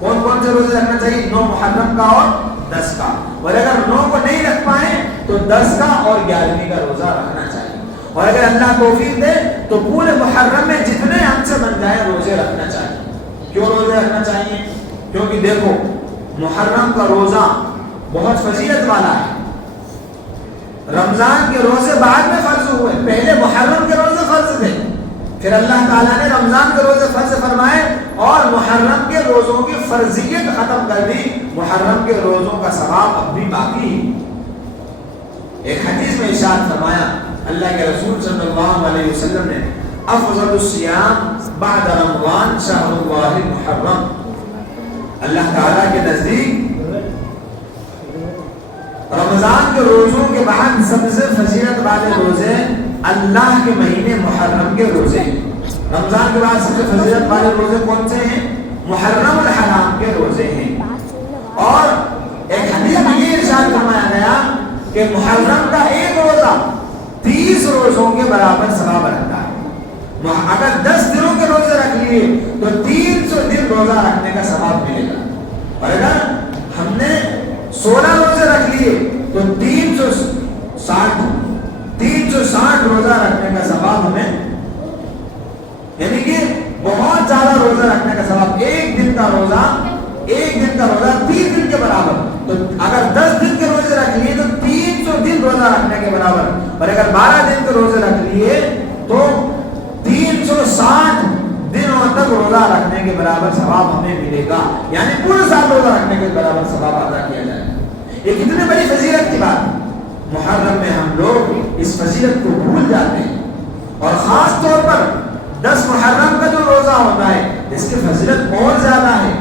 کون کون سے روزے رکھنا چاہیے؟ 9 محرم کا اور 10 کا. اور اگر 9 کو نہیں رکھ پائے تو 10 کا اور 11ویں کا روزہ رکھنا چاہیے. اور اگر اللہ توفیق دے تو پورے محرم میں جتنے ہم سے بن جائے روزے رکھنا چاہیے. کیوں روزے رکھنا چاہیے؟ کیونکہ دیکھو محرم کا روزہ بہت فضیلت والا ہے. رمضان کے روزے بعد میں فرض ہوئے, پہلے محرم کے روزے فرض تھے, پھر اللہ تعالیٰ نے رمضان کے روزے فرض فرمائے اور محرم کے روزوں کی فرضیت ختم کر دی. محرم کے روزوں کا ثواب اب بھی باقی. ایک حدیث میں ارشاد فرمایا اللہ کے رسول صلی اللہ علیہ وسلم نے افضل الصیام بعد رمضان شہر اللہ محرم. اللہ تعالیٰ کے نزدیک رمضان کے روزوں کے بعد سب سے فضیلت والے روزے اللہ کے مہینے محرم کے روزے. رمضان کے بعد سب سے فضیلت والے روزے کون سے ہیں؟ محرم الحرام کے روزے ہیں. اور ایک حدیث میں یہ ارشاد فرمایا گیا کہ محرم کا ایک روزہ 30 روزوں کے برابر ثواب رکھتا ہے. اگر 10 دنوں کے روزے رکھ لیے تو 300 دن روزہ رکھنے کا ثواب ملے گا. اور اگر ہم نے 16 روزے رکھ لیے تو 360 روزہ رکھنے کا ثواب ہمیں, یعنی کہ بہت زیادہ روزہ رکھنے کا ثواب. ایک دن کا روزہ 30 دن کے برابر. تو اگر 10 دن کے روزے رکھ لیے تو 300 دن روزہ رکھنے کے برابر. اور اگر 12 دن کے روزے رکھ لیے تو 360 دنوں تک روزہ رکھنے کے برابر ثواب ہمیں ملے گا. یعنی پورے سال روزہ رکھنے کے برابر ثواب ادا کیا جائے. یہ کتنی بڑی فضیلت کی بات. محرم میں ہم لوگ اس فضیلت کو بھول جاتے ہیں, اور خاص طور پر 10 محرم کا جو روزہ ہوتا ہے اس کی فضیلت اور زیادہ ہے.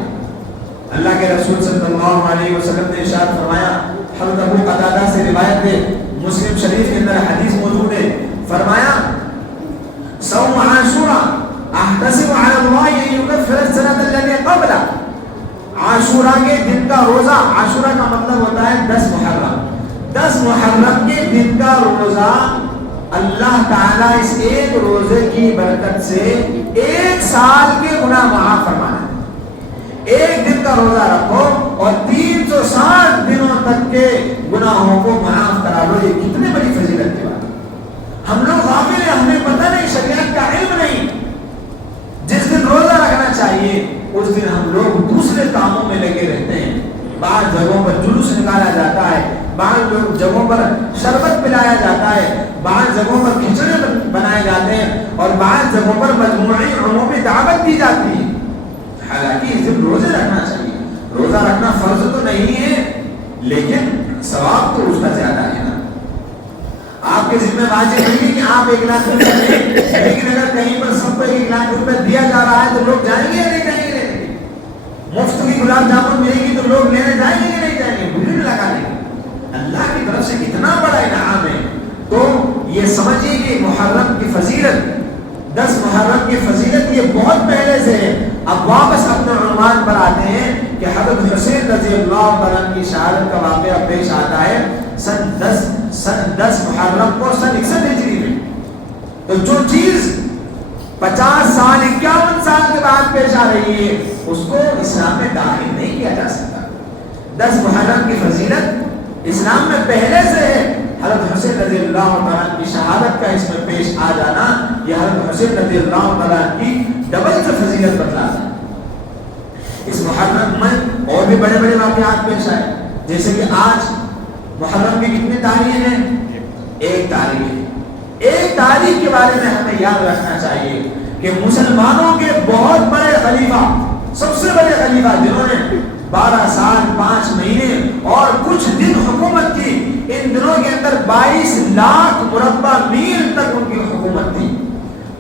اللہ کے رسول صلی اللہ علیہ وسلم نے ارشاد فرمایا, حضرت ابو قتادہ سے روایت ہے, مسلم شریف کے اندر حدیث موجود ہے, فرمایا صوم عاشورہ احتسب علی اللہ ان یکفر السنۃ التي قبلہ. عاشورہ کے دن کا روزہ, عاشورہ کا مطلب ہوتا ہے 10 محرم. 10 محرم کے دن کا روزہ اللہ تعالیٰ اس ایک روزے کی برکت سے 1 سال کے گناہ معاف فرمانا. ایک دن کا روزہ رکھو اور 360 دنوں تک کے گناہوں کو معاف کرا لو. یہ کتنے بڑی فضیلت کی بات. ہم لوگ غافل ہیں, ہمیں پتہ نہیں, شریعت کا علم نہیں. جس دن روزہ رکھنا چاہیے اس دن ہم لوگ دوسرے کاموں میں لگے رہتے ہیں. بعض جگہوں پر جلوس نکالا جاتا ہے, بعض جگہوں پر شربت پلایا جاتا ہے, بعض جگہوں پر کھچڑے بنائے جاتے ہیں, اور بعض جگہوں پر مجموعی عمومی دعوت دی جاتی ہے. حالانکہ اس دن روزے رکھنا چاہیے. روزہ رکھنا فرض تو نہیں ہے لیکن ثواب تو اس کا زیادہ ہے نا. آپ کے ذمہ واجب نہیں ہے کہ آپ 1 لاکھ روپے دیں, لیکن اگر کہیں پر سب کو 1 لاکھ روپے دیا جا رہا ہے تو لوگ جائیں گے یا نہیں جائیں گے؟ مفت کی گلاب جامن ملے گی تو لوگ لینے جائیں گے یا نہیں جائیں گے؟ بھیڑ لگا لیں گے. اللہ کی طرف سے کتنا بڑا انعام ہے. تو یہ سمجھیے کہ محرم کی فضیلت, 10 محرم کی فضیلت یہ بہت پہلے سے ہے. اب واپس اپنے عنوان پر آتے ہیں کہ حضرت حسین رضی اللہ عنہ کی شہادت کا واقعہ پیش آتا ہے. سن 10 محرم کو سن 61 ہجری میں. تو جو چیز 50 سال 51 سال کے بعد پیش آ رہی ہے اس کو اسلام میں داخل نہیں کیا جا سکتا. 10 محرم کی فضیلت اسلام میں پہلے سے ہے. حضرت حسین رضی اللہ تعالیٰ کی شہادت کا اس میں پیش آ جانا یہ حضرت حسین رضی اللہ تعالیٰ کی ڈبل سے فضیلت بتلاتا ہے. اس محرم میں اور بھی بڑے بڑے واقعات پیش آئے, جیسے کہ آج محرم کی کتنی تاریخ ہیں؟ 1 تاریخ. 1 تاریخ کے بارے میں ہمیں یاد رکھنا چاہیے کہ مسلمانوں کے بہت بڑے خلیفہ, سب سے بڑے خلیفہ جنہوں نے 12 سال 5 مہینے اور کچھ دن حکومت کی, ان دنوں کے اندر 22 لاکھ مربع میل تک ان کی حکومت تھی.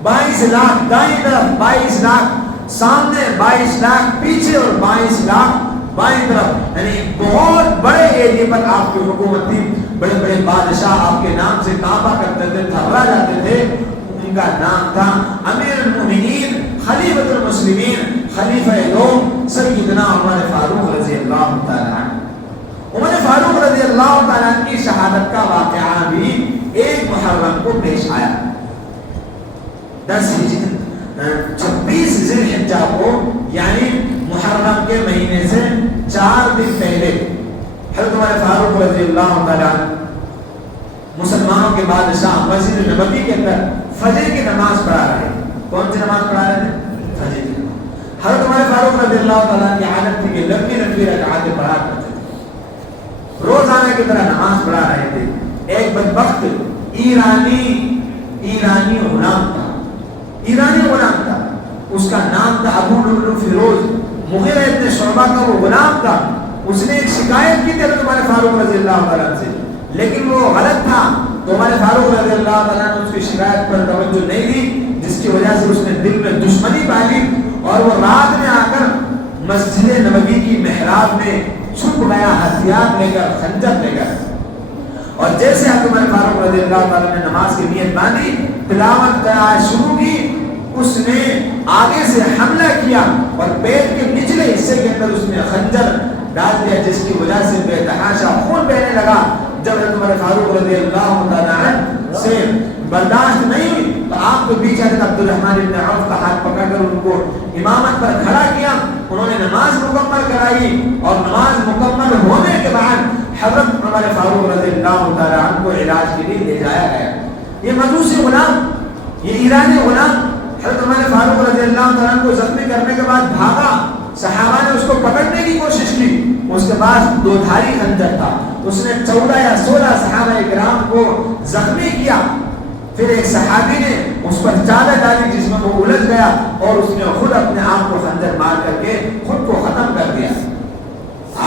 22 لاکھ دائیں طرف, 22 لاکھ سامنے, 22 لاکھ پیچھے اور 22 لاکھ بائیں طرف, یعنی بہت بڑے ایریے پر آپ کی حکومت تھی. بڑے بڑے بادشاہ آپ کے نام سے کعبہ کرتے تھے, تھرا جاتے تھے. ان کا نام تھا امیر المومنین, خلیفۃ المسلمین, خلیفہ دوم سیدنا عمر فاروق رضی اللہ تعالیٰ عنہ. عمر فاروق رضی اللہ تعالیٰ عنہ کی شہادت کا واقعہ بھی 1 محرم کو پیش آیا. 26 ذی الحجہ کو یعنی محرم کے مہینے سے 4 دن پہلے حضرت عمر فاروق رضی اللہ تعالیٰ عنہ مسلمانوں کے بادشاہ مسجد نبوی کے اندر فجر کی نماز پڑھا رہے. کون سی نماز پڑھا رہے تھے؟ فجر کی نماز. حضرت عمر فاروق رضی اللہ تعالیٰ کی عادت تھی کہ لمبی لمبی رکعتیں پڑھا کرتے تھے, روزانہ کی طرح نماز پڑھا رہے تھے. ایک بدبخت ایرانی غلام تھا, اس کا نام تھا ابو لؤلؤ فیروز. مغیرہ ابن شعبہ کا وہ غلام تھا. اس نے ایک شکایت کی تھی حضرت عمر فاروق رضی اللہ تعالیٰ سے, لیکن وہ غلط تھا. تو عمر فاروق رضی اللہ تعالیٰ نے اس کی شکایت پر توجہ نہیں دی, جس کی وجہ سے اس نے دل میں دشمنی پالی اور وہ رات میں آ کر مسجد نبوی کی محراب میں چھپ گیا, ہتھیار لے کر, خنجر لے کر. اور جیسے حضرت عمر فاروق رضی اللہ تعالیٰ نے نماز کی نیت باندھی, تلاوت شروع کی, اس نے آگے سے حملہ کیا اور پیٹ کے نچلے حصے کے اندر اس نے خنجر ڈال دیا, جس کی وجہ سے بے تحاشا خون بہنے لگا. جب حضرت عمر فاروق رضی اللہ تعالیٰ عنہ سے برداشت نہیں تو آپ کو بیچ حضرت عبد الرحمن بن عوف کا ہاتھ پکڑ کر ان کو امامت پر کھڑا کیا. انہوں نے نماز مکمل کرائی اور نماز مکمل ہونے کے بعد حضرت عمر فاروق رضی اللہ تعالیٰ عنہ کو علاج کے لیے لے جایا گیا. یہ مجوسی غلام, یہ ایرانی غلام حضرت عمر فاروق رضی اللہ تعالیٰ عنہ کو زخمی کرنے کے بعد بھاگا. صحابہ نے اس کو پکڑنے کی کوشش کی, اس کے پاس 2 دھاری خنجر تھا. اس نے 14 یا 16 صحابہ کرام کو زخمی کیا. پھر ایک صحابی نے اس پر چادر ڈالی جس میں وہ الجھ گیا اور اس نے خود اپنے آپ کو خنجر مار کر کے خود کو ختم کر دیا.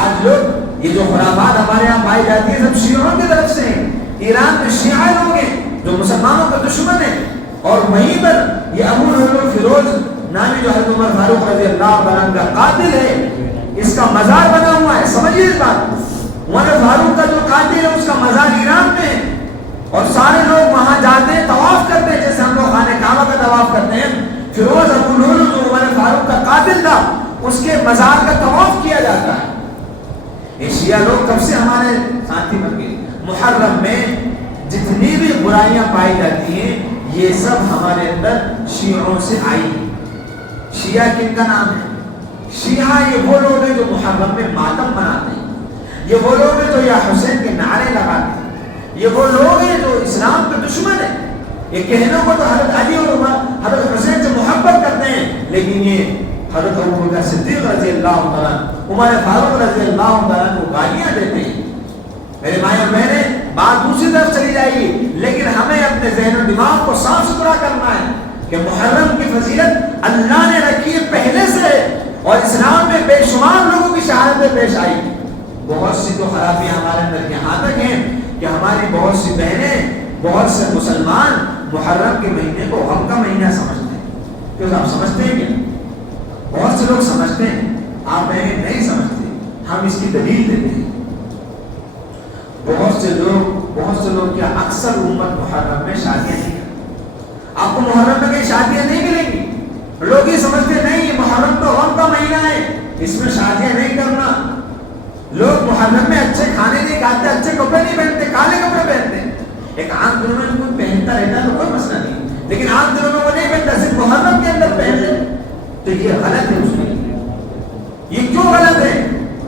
آج لوگ یہ جو خرافات ہمارے یہاں پائی جاتی ہے سب شیعوں کی طرف سے ہیں. ایران میں شیعہ لوگ ہیں جو مسلمانوں کا دشمن ہیں, اور وہیں پر یہ ابو لؤلؤ فیروز نامی جو حضرت عمر فاروق رضی اللہ عنہ کا قاتل ہے, اس کا مزار بنا ہوا ہے. سمجھیے اس بات, عمر فاروق کا جو قاتل ہے اس کا مزار ایران میں ہے اور سارے لوگ وہاں جاتے ہیں, طواف کرتے ہیں, جیسے ہم لوگ خانہ کعبہ کا طواف کرتے ہیں. فیروز ابو لؤلؤ جو عمر فاروق کا قاتل تھا اس کے مزار کا طواف کیا جاتا ہے. یہ شیعہ لوگ کب سے ہمارے ساتھی بن گئے. محرم میں جتنی بھی برائیاں پائی جاتی ہیں یہ سب ہمارے اندر شیعوں سے آئی. شیعہ کن کا نام ہے؟ شیعہ یہ وہ لوگ ہیں جو محرم میں ماتم مناتے ہیں, یہ وہ لوگ ہیں جو یا حسین کے نعرے لگاتے ہیں, یہ وہ لوگ ہیں جو اسلام کے دشمن ہیں. یہ کہنے کو تو حضرت علی اور حضرت حسین سے محبت کرتے ہیں, لیکن یہ حضرت ابوبکر صدیق رضی اللہ تعالیٰ, عمر فاروق رضی اللہ تعالیٰ کو گالیاں دیتے ہیں. میرے بھائی اور بہنیں, بات دوسری طرف چلی جائے گی, لیکن ہمیں اپنے ذہن و دماغ کو صاف ستھرا کرنا ہے کہ محرم کی فضیلت اللہ نے رکھی ہے پہلے سے, اور اسلام میں بے شمار لوگوں کی شہادتیں پیش آئی. بہت سی تو خرابیاں ہمارے اندر یہاں تک ہیں کہ ہماری بہت سی بہنیں, بہت سے مسلمان محرم کے مہینے کو غم کا مہینہ سمجھتے ہیں. کیوں آپ سمجھتے ہیں کیا؟ بہت سے لوگ سمجھتے ہیں, آپ بہنیں نہیں سمجھتے. ہم اس کی دلیل دیتے ہیں. بہت سے لوگ کیا اکثر امت محرم میں شادیاں نہیں کرتے. آپ کو محرم میں کہیں شادیاں نہیں ملیں گی. لوگ یہ سمجھتے نہیں یہ محرم تو غم کا مہینہ ہے, اس میں شادیاں نہیں کرنا. لوگ محرم میں اچھے کھانے نہیں کھاتے، اچھے کپڑے نہیں پہنتے، کالے کپڑے پہنتے ہیں۔ ایک عام دنوں میں کوئی پہنتا رہتا ہے تو کوئی مسئلہ نہیں، لیکن عام دنوں میں وہ نہیں پہنتا، صرف محرم کے اندر پہن لے تو یہ غلط ہے اس میں۔ یہ کیوں غلط ہے؟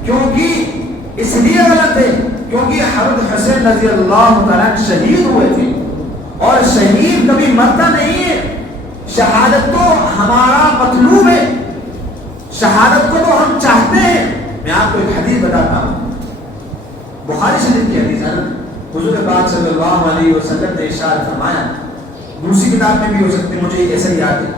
کیونکہ اس لیے غلط ہے کیونکہ حضرت حسین رضی اللہ تعالیٰ شہید ہوئے تھے، اور شہید کبھی مرتا نہیں ہے۔ شہادت تو ہمارا مطلوب ہے، شہادت کو تو ہم چاہتے ہیں۔ میں آپ کو ایک حدیث بتاتا ہوں، بخاری شریف کی حدیث ہے۔ حضور پاک صلی اللہ علیہ وسلم نے ارشاد فرمایا، دوسری کتاب میں بھی ہو سکتی ہے، مجھے ایسا یاد ہے،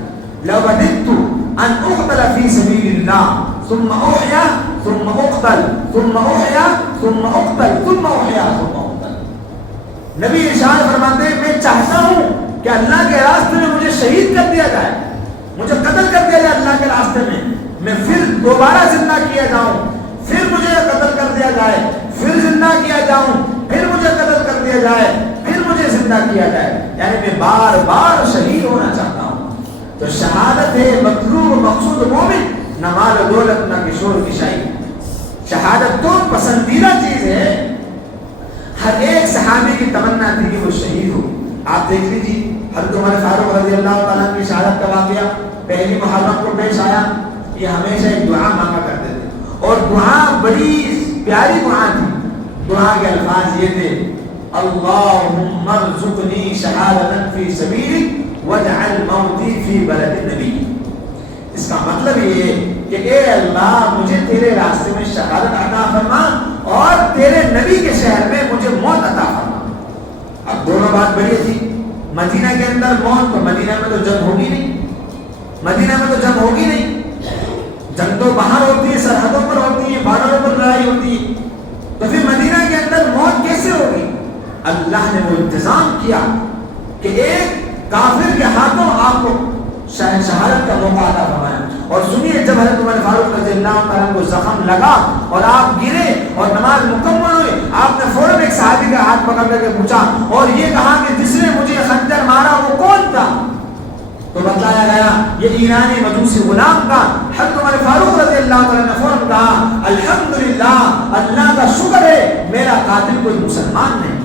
لو وددت ان اقتل فی سبیل اللہ ثم احیا ثم اقتل ثم احیا ثم اقتل ثم احیا ثم اقتل۔ نبی ارشاد فرماتے ہیں میں چاہتا ہوں کہ اللہ کے راستے میں مجھے شہید کر دیا جائے، مجھے قتل کر دیا جائے اللہ کے راستے میں پھر دوبارہ زندہ کیا جاؤں، پھر مجھے قتل کر دیا جائے، پھر زندہ کیا جاؤں، پھر مجھے قتل کر دیا جائے، پھر مجھے زندہ کیا جائے، یعنی میں بار بار شہید ہونا چاہتا ہوں۔ تو شہادت ہے مطلوب مقصود مومن، نہ مال و دولت نہ کشور کشائی۔ شہادت تو پسندیدہ چیز ہے، ہر ایک صحابی کی تمنا تھی کہ وہ شہید ہو۔ آپ دیکھ لیجیے حضرت عمر فاروق رضی اللہ تعالیٰ کی شہادت کا واقعہ پہلی محرم کو پیش آیا، یہ ہمیشہ ایک دعا مانگا کرتے تھے، اور دعا بڑی پیاری دعا تھی۔ دعا کے الفاظ یہ تھے، اللہم ارزقنی شہادتا فی سبیلک واجعل موتی فی بلد النبی۔ اس کا مطلب یہ ہے کہ اے اللہ مجھے تیرے راستے میں شہادت عطا فرما اور تیرے نبی کے شہر میں مجھے موت عطا فرما۔ اب دونوں بات بڑی تھی، مدینہ کے اندر موت، تو مدینہ میں تو جنگ ہوگی نہیں، مدینہ میں تو جنگ ہوگی نہیں، جنگ تو باہر ہوتی ہے، سرحدوں پر ہوتی ہے، بارڈروں پر لڑائی ہوتی ہے، تو پھر مدینہ کے اندر موت کیسے ہوگی؟ اللہ نے وہ انتظام کیا کہ ایک کافر کے ہاتھوں آپ کو شہادت کا موقع عطا فرمایا۔ اور سنیے جب حضرت عمر فاروق رضی اللہ تعالیٰ کو زخم لگا اور آپ گرے اور نماز مکمل ہوئی، آپ نے فوراً ایک صحابی کا ہاتھ پکڑ کر کے پوچھا اور یہ کہا کہ جس نے مجھے خنجر مارا وہ کون تھا؟ تو بتایا گیا یہ ایرانی مجوسی غلام تھا۔ حضرت عمر فاروق رضی اللہ تعالیٰ نے فوراً کہا الحمدللہ، اللہ کا شکر ہے میرا قاتل کوئی مسلمان نہیں،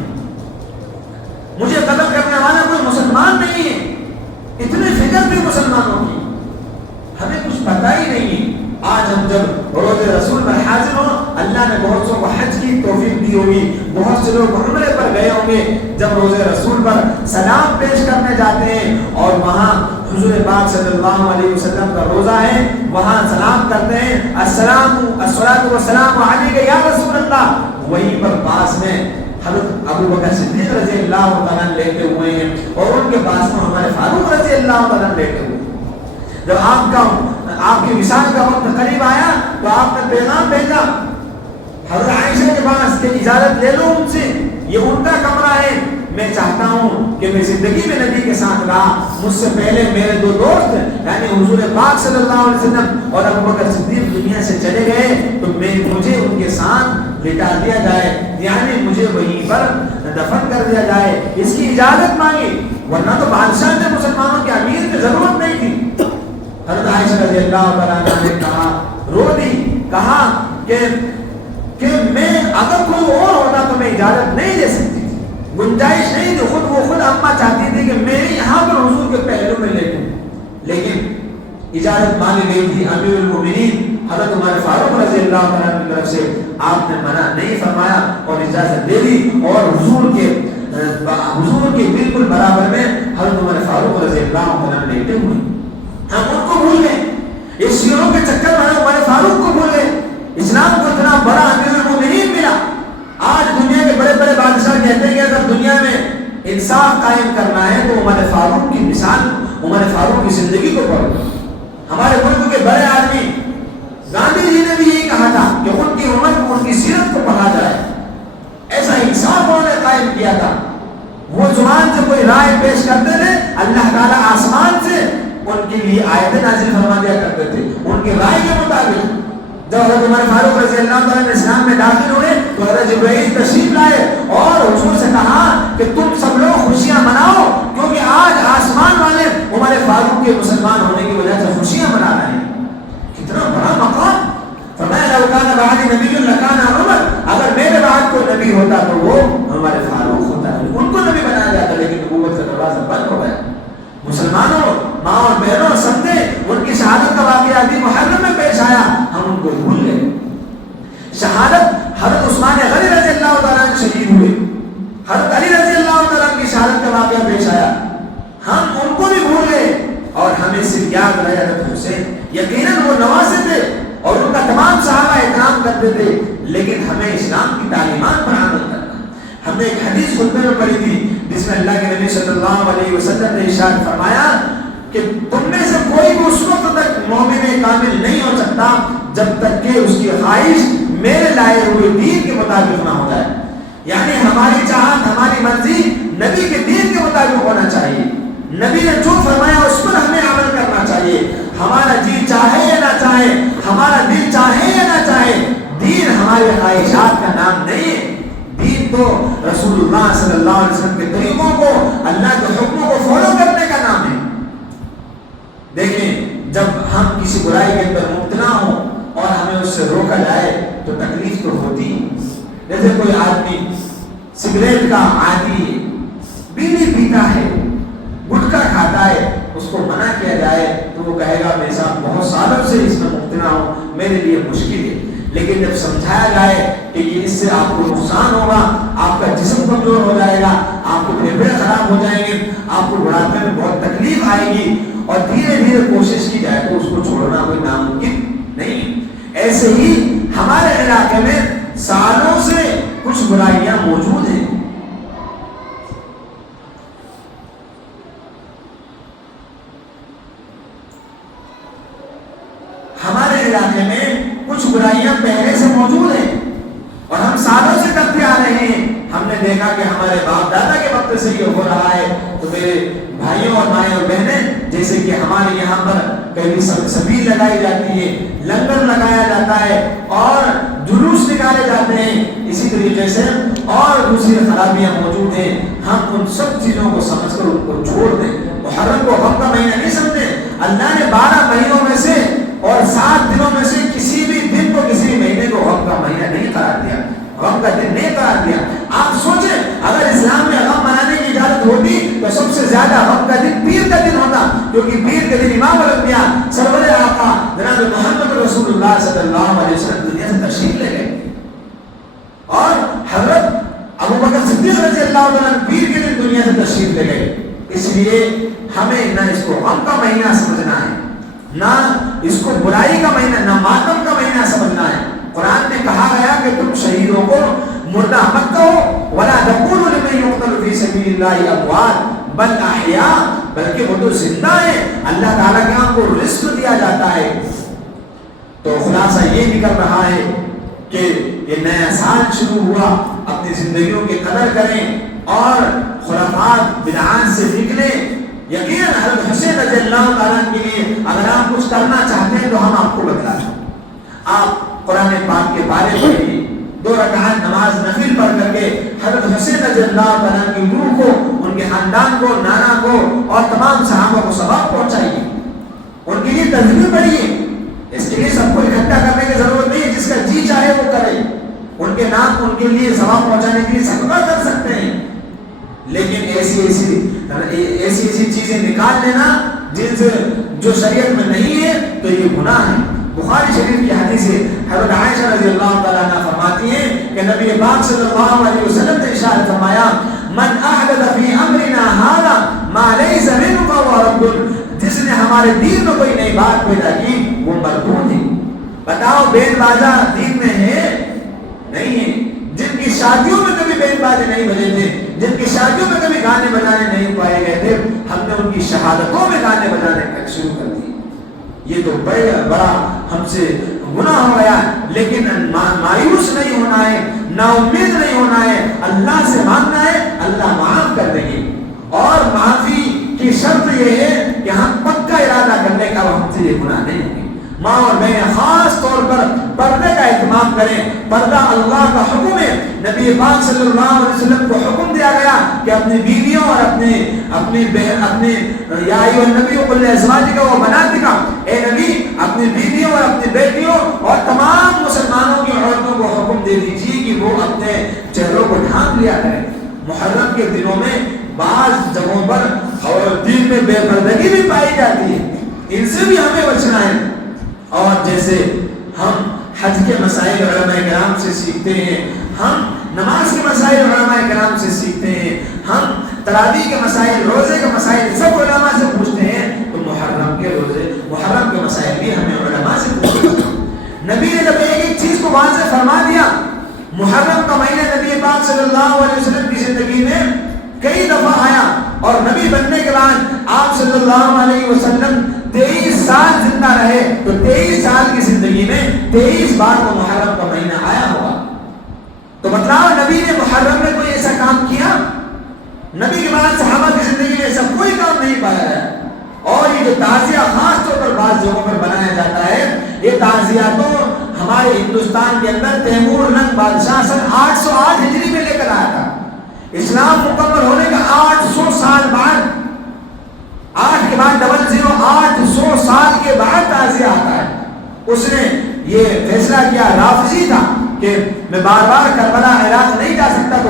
مجھے قتل کرنے والا کوئی مسلمان نہیں ہے۔ اتنی فکر بھی مسلمانوں کی، ہمیں کچھ پتہ ہی نہیں ہے۔ آج ہم جب روز رسول پر حاضر ہوں، اللہ نے بہت سو کو حج کی توفیق دی ہوگی، بہت سے لوگ عمرے پر گئے ہوں گے، جب روز رسول پر سلام پیش کرنے جاتے ہیں اور وہاں حضور پاک صلی اللہ علیہ وسلم کا روزہ ہے، وہاں سلام کرتے ہیں الصلاۃ والسلام علیک یا رسول اللہ، وہیں پر پاس میں حضرت ابو بکر صدیق رضی اللہ تعالیٰ لیٹے ہوئے ہیں اور ان کے پاس میں ہمارے فاروق رضی اللہ تعالیٰ لیٹے ہوئے ہیں۔ جب آپ کی وصال کا وقت قریب آیا تو آپ نے پیغام بھیجا حضرت عائشہ کے پاس کہ اجازت لے لو ان سے، یہ ان کا کمرہ ہے، میں چاہتا ہوں کہ میں زندگی میں نبی کے ساتھ رہا، مجھ سے پہلے میرے دو دوست یعنی حضور پاک صلی اللہ علیہ وسلم اور ابو بکر صدیق دنیا سے چلے گئے، تو مجھے ان کے ساتھ لٹا دیا جائے، یعنی مجھے وہیں پر دفن کر دیا جائے۔ اس کی اجازت مانگی، ورنہ تو بادشاہ نے مسلمانوں کے امیر کی ضرورت نہیں تھی۔ حضرت عائشہ رضی اللہ تعالیٰ عنہا نے کہا، رو دی، کہا کہ میں اگر کوئی اور ہوتا تو میں اجازت نہیں دے سکتی تھی، گنجائش نہیں تھی، وہ خود اماں چاہتی تھی کہ میں یہاں پر حضور کے پہلو میں لیٹوں، لیکن اجازت مانگی گئی تھی امیر المومنین حضرت عمر فاروق رضی اللہ تعالیٰ کی طرف سے، آپ نے منع نہیں فرمایا اور اجازت دے دی، اور حضور کے بالکل برابر میں حضرت عمر فاروق رضی اللہ تعالیٰ لیٹے ہوئے۔ ہم ان کو بھول گئے، اس شیعوں کے چکر میں عمر فاروق کو بھول گئے۔ اسلام کو اتنا بڑا امیر المومنین ملا، آج دنیا کے بڑے بڑے بادشاہ کہتے ہیں کہ اگر دنیا میں انصاف قائم کرنا ہے تو عمر فاروق کی مثال، عمر فاروق کی زندگی کو پڑھو۔ ہمارے ملک کے بڑے آدمی گاندھی جی نے بھی یہی کہا تھا کہ ان کی عمر کو، ان کی سیرت کو پڑھا جائے، ایسا انصاف انہوں نے قائم کیا تھا۔ وہ زبان سے کوئی رائے پیش کرتے تھے، اللہ تعالیٰ آسمان سے ان کے لیے آیتیں نازل فرما دیا کرتے تھے ان کی رائے کے مطابق۔ جب حضرت عمر فاروق رضی اللہ تعالیٰ نے اسلام میں داخل ہوئے تو حضرت جبرائیل تشریف لائے اور حضور سے کہا کہ تم سب لوگ خوشیاں مناؤ، کیونکہ آج آسمان والے عمر فاروق کے مسلمان ہونے کی وجہ سے خوشیاں منا رہے ہیں۔ کتنا بڑا مقام! فرمایا لو کان بعدی نبی لکان عمر، ماں اور بہنوں سمجھے ان کی شہادت کا واقعہ ابھی محرم میں پیش آیا، ہم ان کو بھول گئے۔ شہادت حضرت عثمان غنی رضی اللہ تعالیٰ عنہ شہید ہوئے، حضرت علی رضی اللہ تعالیٰ عنہ کی شہادت کا واقعہ پیش آیا، ہم ان کو بھی بھول گئے اور ہمیں صرف یاد رہا حضرت حسین۔ یقیناً وہ نواسے تھے اور ان کا تمام صحابہ احترام کرتے تھے، لیکن ہمیں اسلام کی تعلیمات پر عمل کرنا۔ ہم نے ایک حدیث خطبے میں پڑھی تھی جس میں اللہ کے نبی صلی اللہ علیہ وسلم نے ارشاد فرمایا کہ تم میں سے کوئی بھی اس وقت تک مومن کامل نہیں ہو سکتا جب تک کہ اس کی خواہش میرے لائے ہوئے دین کے مطابق نہ ہو جائے، یعنی ہماری چاہت ہماری مرضی نبی کے دین کے مطابق ہونا چاہیے، نبی نے جو فرمایا اس پر ہمیں عمل کرنا چاہیے، ہمارا جی چاہے یا نہ چاہے، ہمارا دل چاہے یا نہ چاہے، دین ہماری خواہشات کا نام نہیں ہے، دین تو رسول اللہ صلی اللہ علیہ وسلم کے طریقوں کو، اللہ کے حکموں کو فالو کرنے کا نام ہے۔ دیکھیں جب ہم کسی برائی کے اندر مبتلا ہوں اور ہمیں اس سے روکا جائے تو تکلیف تو ہوتی ہے۔ جیسے کوئی آدمی سگریٹ کا عادی ہے، بیڑی پیتا ہے، گٹکا کھاتا ہے، اس کو منع کیا جائے تو وہ کہے گا میرے ساتھ بہت سالوں سے اس میں مبتلا ہوں، میرے لیے مشکل ہے۔ لیکن جب سمجھایا جائے کہ یہ اس سے آپ کو نقصان ہوگا، آپ کا جسم کمزور ہو جائے گا، آپ کو پھیپھڑے خراب ہو جائیں گے، آپ کو بڑھاپے میں بہت تکلیف آئے گی، اور دھیرے دھیرے کوشش کی جائے تو اس کو چھوڑنا کوئی ناممکن نہیں۔ ایسے ہی ہمارے علاقے میں سالوں سے کچھ برائیاں موجود ہیں، ہمارے علاقے میں کچھ برائیاں پہلے سے موجود ہیں اور ہم سالوں سے کرتے آ رہے ہیں۔ ہم نے دیکھا کہ ہمارے باپ دادا کے وقت سے یہ ہو رہا ہے، تو میرے بھائیوں اور مائیں اور بہنیں، جیسے کہ ہمارے یہاں پر کبھی سبیل لگائی جاتی ہے، لنگر لگایا جاتا ہے اور جلوس نکالے جاتے ہیں، اسی طریقے سے اور دوسری خرابیاں موجود ہیں، ہم ان سب چیزوں کو سمجھ کر ان کو چھوڑ دیں۔ محرم کو غم کا مہینہ نہیں سمجھیں، اللہ نے 12 مہینوں میں سے اور 7 دنوں میں سے کسی بھی دن کو، کسی بھی مہینے کو غم کا مہینہ نہیں قرار دیا، غم کا دن نہیں قرار دیا۔ آپ سوچیں اگر اسلام میں غم منانے کی اجازت ہوتی تو سب سے زیادہ غم کا دن پیر کا دن ہوتا، کیونکہ پیر کے دن امام الانبیاء سرور آقا جناب محمد رسول اللہ صلی اللہ علیہ وسلم دنیا سے تشریف لے گئے، اور حضرت ابوبکر صدیق رضی اللہ عنہ پیر کے دن دنیا سے تشریف لے گئے۔ اس لیے ہمیں نہ اس کو غم کا مہینہ سمجھنا ہے، نہ اس کو برائی کا مہینہ، نہ ماتم کا مہینہ سمجھنا ہے۔ قرآن میں کہا گیا کہ تم شہیدوں کو مردہ مت کہو، ولا تقولوا لمن يقتل في سبيل الله اموات بل احیاء، بلکہ وہ تو زندہ ہیں، اللہ تعالیٰ کے ہاں کو رزق دیا جاتا ہے۔ تو خلاصہ یہ نکل رہا ہے کہ یہ نیا سال شروع ہوا، اپنی زندگیوں کی قدر کریں اور خرافات بدعات سے نکلیں۔ یقیناً حضرت حسین رضی اللہ تعالیٰ کے لیے اگر آپ کچھ کرنا چاہتے ہیں تو ہم آپ کو بتلاتے ہیں۔ آپ قرآن پاک کے بارے پڑھیے، 2 رکعت نماز نفل پڑھ کر کے حضرت حسین رضی اللہ تعالیٰ کی روح کو، ان کے خاندان کو، نانا کو اور تمام صحابہ کو ثواب پہنچائیے، ان کے لیے تذکیر پڑھیے۔ اس کے لیے سب کو اکٹھا کرنے کی ضرورت نہیں ہے، جس کا جی چاہے وہ کرے، ان کے نام ان کے لیے ثواب پہنچانے کے لیے صدقہ کر سکتے ہیں، لیکن ایسی چیزیں نکال لینا جن سے جو شریعت میں نہیں ہے تو یہ گناہ ہے۔ بخاری شریف کی حدیث ہے، حضرت عائشہ رضی اللہ تعالیٰ عنہ فرماتی ہیں کہ نبی پاک صلی اللہ علیہ وسلم نے ارشاد فرمایا من احدث فی امرنا ھذا ما لیس منہ فہو رد، جس نے ہمارے دین میں کوئی نئی بات پیدا کی وہ مردود ہے۔ بتاؤ بینڈ باجا دین میں ہے؟ نہیں ہے۔ جن کی شادیوں میں کبھی بینڈ باجے نہیں بجے تھے، جن کی شادیوں میں کبھی گانے بجانے نہیں پائے گئے تھے، ہم نے ان کی شہادتوں میں گانے بجانے شروع کر دی۔ یہ تو بڑا ہم سے گناہ ہو گیا، لیکن مایوس نہیں ہونا ہے، نا امید نہیں ہونا ہے، اللہ سے مانگنا ہے، اللہ معاف کر دیں گے۔ اور معافی کی شرط یہ ہے کہ ہم پکا ارادہ کرنے کا ہم سے یہ گناہ نہیں ہوگی۔ ماں اور بہنیں خاص طور پر پردے کا اہتمام کریں، پردہ اللہ کا حکم ہے، نبی پاک صلی اللہ علیہ وسلم کو حکم دیا گیا کہ اپنی بیویوں اور اپنی بہن یا ایھا النبی قل لازواجک و بناتک، اے نبی اپنی بیویوں اور اپنی بیٹیوں اور تمام مسلمانوں کی عورتوں کو حکم دے دیجیے کہ وہ اپنے چہروں کو ڈھانپ لیا کریں۔ محرم کے دنوں میں بعض جگہوں پر خواتین میں بے پردگی بھی پائی جاتی ہے، ان سے بھی ہمیں بچنا ہے۔ اور جیسے ہم حج کے مسائل علماء کرام سے سیکھتے ہیں، ہم نماز کے مسائل علماء کرام سے سیکھتے ہیں، ہم تراویح کے مسائل، روزے کے مسائل سب علماء سے پوچھتے ہیں، تو محرم کے روزے، محرم کے مسائل بھی ہمیں علماء سے پوچھتے ہیں۔ نبی نے جب ایک ایک چیز کو واضح فرما دیا، محرم کا مہینہ نبی پاک صلی اللہ علیہ وسلم کی زندگی میں کئی دفعہ آیا، اور نبی بننے کے بعد آپ صلی اللہ علیہ وسلم 23 سال زندہ رہے، تو 23 سال کی زندگی میں 23 بار وہ محرم کا مہینہ آیا ہوگا۔ تو بتلاؤ نبی نے محرم میں کوئی ایسا کام کیا؟ نبی کے بعد صحابہ کی زندگی میں ایسا کوئی کام نہیں پایا ہے۔ اور یہ جو تعزیہ خاص طور پر بعض جگہوں پر بنایا جاتا ہے، یہ تعزیہ تو ہمارے ہندوستان کے اندر تیمور لنگ بادشاہ سن 808 ہجری میں لے کر آیا تھا۔ اسلام مکمل ہونے کا 800 سال بعد، 8 کے بعد 800 سال کے بعد تعزیہ آتا ہے۔ اس نے یہ فیصلہ کیا، رافضی تھا، کہ میں بار بار کربلا عراق نہیں جا سکتا، تو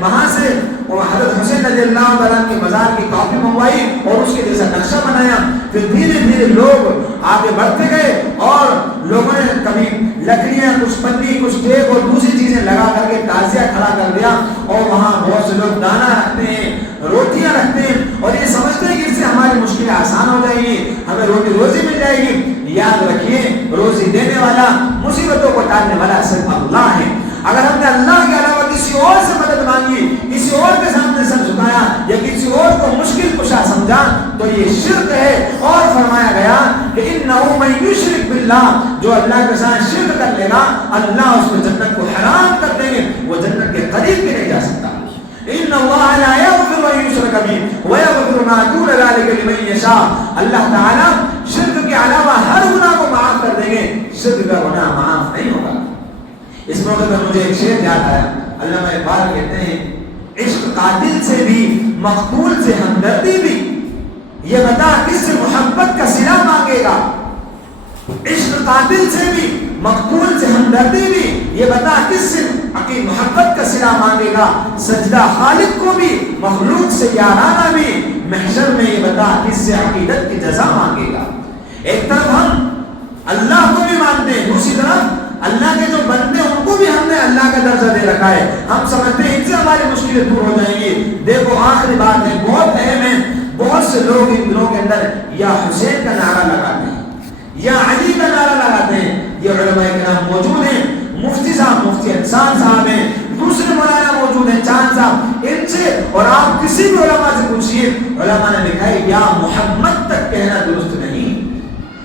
وہاں سے حضرت حسین رضی اللہ عنہ کی مزار کی کاپی منگوائی اور اس کے جیسا نقشہ بنایا۔ پھر دھیرے دھیرے لوگ آگے بڑھتے گئے، اور لوگوں نے کبھی لکڑیاں، کچھ پنی، کچھ ٹیپ اور دوسری چیزیں لگا کر کے تعزیہ کھڑا کر دیا، اور وہاں بہت سے لوگ دانا رکھتے ہیں، روٹیاں رکھتے ہیں، اور یہ سمجھتے ہیں کہ اس سے ہماری مشکلیں آسان ہو جائیں گی، ہمیں روٹی روزی مل جائے گی۔ یاد رکھیے، روزی دینے والا، مصیبتوں کو ٹالنے والا صرف اللہ ہے۔ اگر ہم نے اللہ کے علاوہ کسی اور سے مدد مانگی، کسی اور کے سامنے سر جھکایا، یا کسی اور کو مشکل کشا سمجھا، تو یہ شرک ہے۔ اور فرمایا گیا کہ انہ من یشرک باللہ، جو اللہ کے ساتھ شرک کر لے گا، اللہ اس کو جنت کو حرام کر دیں گے، وہ جنت کے قریب بھی نہیں جا سکتا۔ ان اللہ لا یغفر ان یشرک بہ ویغفر ما دون ذلک لمن یشاء، اللہ تعالی شرک کے علاوہ ہر گناہ کو معاف کر دیں گے، شرک کا گناہ معاف نہیں ہوگا۔ اس موقع پر مجھے ایک شعر یاد آیا، علامہ اقبال کہتے ہیں، عشق قاتل سے بھی مقتول سے ہمدردی بھی، یہ بتا کس سے محبت کا صلہ مانگے گا۔ عشق قاتل سے بھی مقتول سے ہمدردی بھی، یہ بتا کس سے محبت کا صلہ مانگے گا۔ سجدہ خالق کو بھی مخلوق سے یارانہ بھی، محشر میں یہ بتا کس سے عقیدت کی جزا مانگے گا۔ ایک طرف ہم اللہ کو بھی مانتے ہیں، دوسری طرف اللہ کے جو بندے ان کو بھی ہم نے اللہ کا درجہ دے رکھا ہے۔ ہم سمجھتے ہیں ان سے ہماری مشکلیں دور ہو جائیں گی۔ دیکھو آخری بات ہے، بہت اہم ہے، بہت سے لوگ ان دنوں کے اندر یا حسین کا نعرہ لگاتے ہیں یا علی کا نعرہ لگاتے ہیں۔ یہ علماء کرام موجود ہیں، مفتی صاحب، مفتی انصار صاحب ہیں، دوسرے مولانا موجود ہیں، چاند صاحب، ان سے اور آپ کسی بھی علماء سے پوچھئے، علماء نے لکھا ہے یا محمد تک کہنا درست نہیں،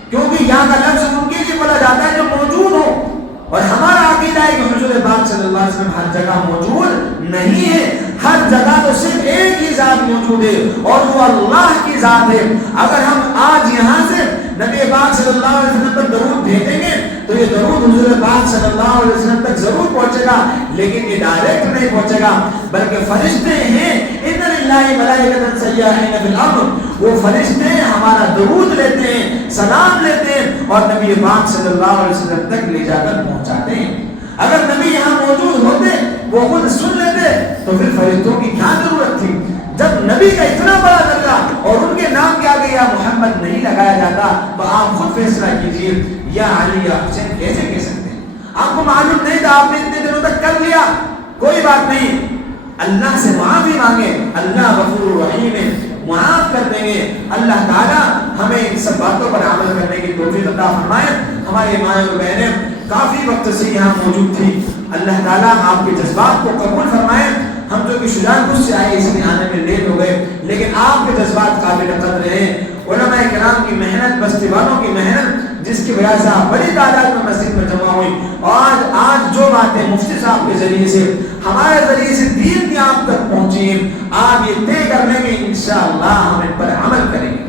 کیونکہ یہاں کا لفظ ان کے لیے بولا جاتا ہے جو موجود ہو، اور ہمارا عقیدہ ہے کہ حضور پاک صلی اللہ علیہ وسلم ہر جگہ موجود نہیں ہے، ہر جگہ تو صرف ایک ہی ذات موجود ہے، اور وہ اللہ کی ذات ہے۔ اگر ہم آج یہاں سے نبی پاک صلی اللہ علیہ وسلم پر درود بھیجیں گے تو یہ درود حضور پاک صلی اللہ علیہ وسلم تک ضرور پہنچے گا، لیکن یہ ڈائریکٹ نہیں پہنچے گا، بلکہ فرشتے ہیں، ان للہ ملائکۃ سیاحین فی الارض، وہ فرشتے ہمارا درود لیتے ہیں، سلام لیتے ہیں، اور نبی پاک صلی اللہ علیہ وسلم تک لے جا کر پہنچاتے ہیں۔ اگر نبی یہاں موجود ہوتے، وہ خود سن لیتے، تو پھر فرشتوں کی کیا ضرورت تھی؟ جب نبی کا اتنا بڑا درجہ اور ان کے نام کے آگے یا محمد نہیں لگایا جاتا، تو آپ خود فیصلہ کیجیے، یا علی یا حسین کیسے کہہ سکتے ہیں؟ آپ کو معلوم نہیں تھا، آپ نے اتنے دنوں تک کر لیا، کوئی بات نہیں، اللہ سے معافی مانگے، اللہ غفور رحیم ہے، معاف کر دیں گے۔ اللہ تعالیٰ ہمیں ان سب باتوں پر عمل کرنے کی توفیق عطا فرمائے۔ ہمارے مائیں اور بہنیں کافی وقت سے یہاں موجود تھی، اللہ تعالیٰ آپ کے جذبات کو قبول فرمائے۔ ہم جو کہ شجاعت سے آئے، اس لیے آنے میں لیٹ ہو گئے، لیکن آپ کے جذبات قابل قدر ہیں۔ علماء کرام کی محنت، بستی والوں کی محنت، جس کی وجہ سے آپ بڑی تعداد میں مسجد میں جمع ہوئی، اور آج جو باتیں مفتی صاحب کے ذریعے سے، ہمارے ذریعے سے دین کی آپ تک پہنچی ہیں، آپ یہ طے کر لیں گے انشاءاللہ ہم ان پر عمل کریں گے،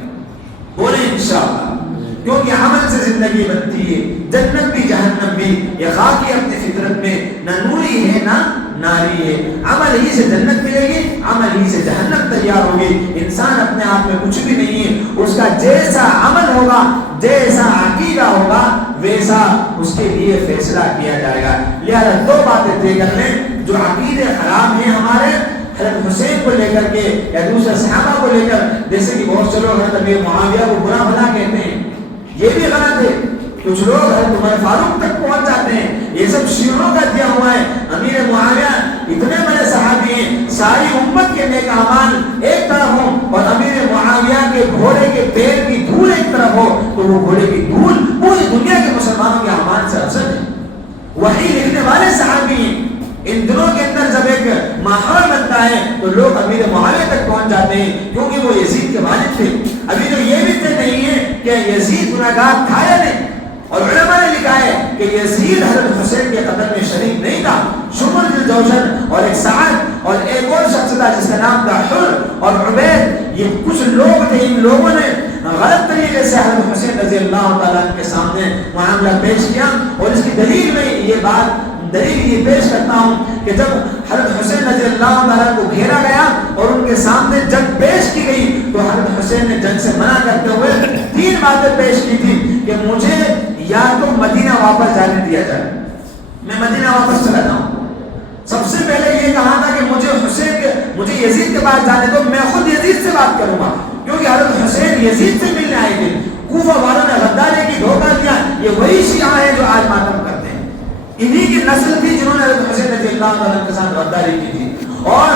بولیں انشاءاللہ، کیونکہ عمل سے زندگی بنتی ہے، جنت بھی جہنم بھی۔ یہ خاکی اپنی فطرت میں نہ نوری ہے نہ ناری ہے، عمل ہی سے جنت ملے گی، عمل ہی سے جہنم تیار ہوگی۔ انسان اپنے آپ میں کچھ بھی نہیں ہے، اس کا جیسا عمل ہوگا، جیسا عقیدہ ہوگا، ویسا اس کے لیے فیصلہ کیا جائے گا۔ لہذا دو باتیں طے کر لیں، جو عقیدے خراب ہیں ہمارے، حضرت حسین کو لے کر کے یا دوسرے صحابہ کو لے کر، جیسے کہ بہت سے لوگ حضرت امیر معاویہ کو برا بھلا کہتے ہیں، یہ بھی غلط ہے۔ کچھ لوگ حضرت عمر فاروق تک پہنچ جاتے ہیں، یہ سب شیعوں کا دیا ہوا ہے۔ امیر معاویہ اتنے بڑے صحابی ہیں، ساری امت کے نیک اعمال ایک طرف ہوں اور امیر معاویہ کے گھوڑے کے پیر کی دھول ایک طرف ہو، تو وہ گھوڑے کی دھول پوری دنیا کے مسلمانوں کے اعمال سے افضل ہے۔ وحی لکھنے والے صحابی ہیں، ان دنوں کے اندر جب ایک ماحول بنتا ہے تو لوگ امیر معاویہ تک پہنچ جاتے ہیں، کیونکہ وہ یزید کے والد تھے۔ ابھی تو یہ بھی طے نہیں ہے کہ یزید گناہگار تھا یا نہیں، اور علماء نے لکھا ہے کہ یزید حضرت حسین کے قتل میں شریک نہیں تھا۔ شمر بن جوشن اور ایک سعد اور ایک اور شخص تھا جس کا نام تھا حر اور عبید، یہ کچھ لوگ تھے، ان لوگوں نے غلط طریقے سے حضرت حسین رضی اللہ تعالیٰ کے سامنے معاملہ پیش کیا۔ اور اس کی دلیل میں یہ پیش کرتا ہوں کہ جب حضرت حسین رضی اللہ تعالیٰ کو گھیرا گیا اور ان کے سامنے جنگ پیش کی گئی تو حضرت حسین نے جنگ سے منع کرتے ہوئے 3 باتیں پیش کی تھی کہ مجھے یا تو مدینہ واپس جانے دیا جائے، میں مدینہ واپس چلا جاؤں۔ سب سے پہلے یہ کہا تھا کہ مجھے یزید کے پاس جانے دو، میں خود یزید سے بات کروں گا، کیونکہ حضرت حسین یزید سے ملنے آئے تھے۔ کوفہ والوں نے غداری کی، دھوکہ دیا، یہ وہی شیعہ ہیں جو آج ماتم کرتے ہیں، انہی کی نسل تھی جنہوں نے حضرت حسین رضی اللہ عنہ کے ساتھ غداری کی تھی۔ اور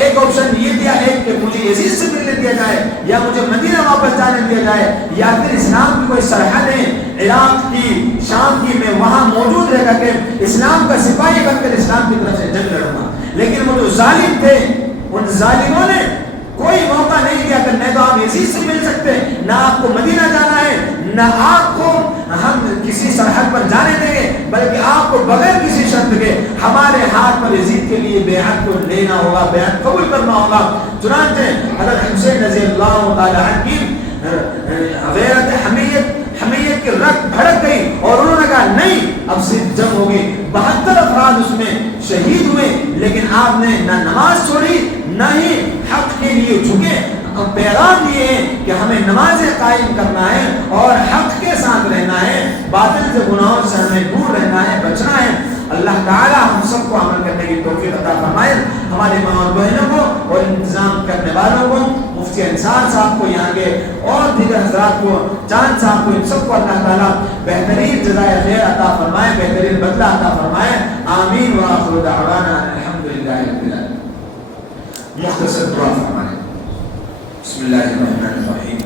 ایک آپشن یہ دیا ہے کہ مجھے یزید سے ملنے دیا جائے، یا مجھے مدینہ واپس جانے دیا جائے، یا پھر اسلام کی کوئی سرحد ہے عراق کی، شام کی، میں وہاں موجود رہ کر کے اسلام کا سپاہی بن کر اسلام کی طرف سے جنگ لڑوں گا۔ لیکن وہ جو ظالم تھے، ان ظالموں نے کوئی موقع نہیں دیا کہ نہ تو آپ یزید سے مل سکتے، نہ آپ کو مدینہ جانا ہے، نہ آپ کو ہم کسی سرحد پر جانے دیں گے، بلکہ آپ کو بغیر کسی شرط کے ہمارے ہاتھ پر یزید کے لیے بیعت کو لینا ہوگا، بیعت قبول کرنا ہوگا۔ چنانچہ حضرت حسین رضی اللہ تعالی عنہ کی غیرت حمیت کی رگ بھڑک گئی اور انہوں نے کہا نہیں، اب صرف جنگ ہوگی۔ 72 افراد اس میں شہید ہوئے، لیکن آپ نے نہ نماز چھوڑی نہ ہی حق کے لیے جھکے۔ پیغام یہ ہے کہ ہمیں نمازیں قائم کرنا ہے اور حق کے ساتھ رہنا ہے، باطل سے گناہوں سے ہمیں دور رہنا ہے، بچنا ہے۔ اللہ تعالی ہم سب کو عمل کرنے کی توفیق عطا فرمائے، ہمارے ماں اور بہنوں کو اور انتظام کرنے والوں کو، مفتی انصار صاحب کو، یہاں کے اور دیگر حضرات کو، چاند صاحب کو، ان سب کو اللہ تعالیٰ بہترین جزائے خیر عطا فرمائے، بہترین بدلہ عطا فرمائے۔ آمین وآخر دعوانا الحمدللہ رب العالمین۔ مختصر دعا فرمائے۔ بسم اللہ الرحمن الرحیم۔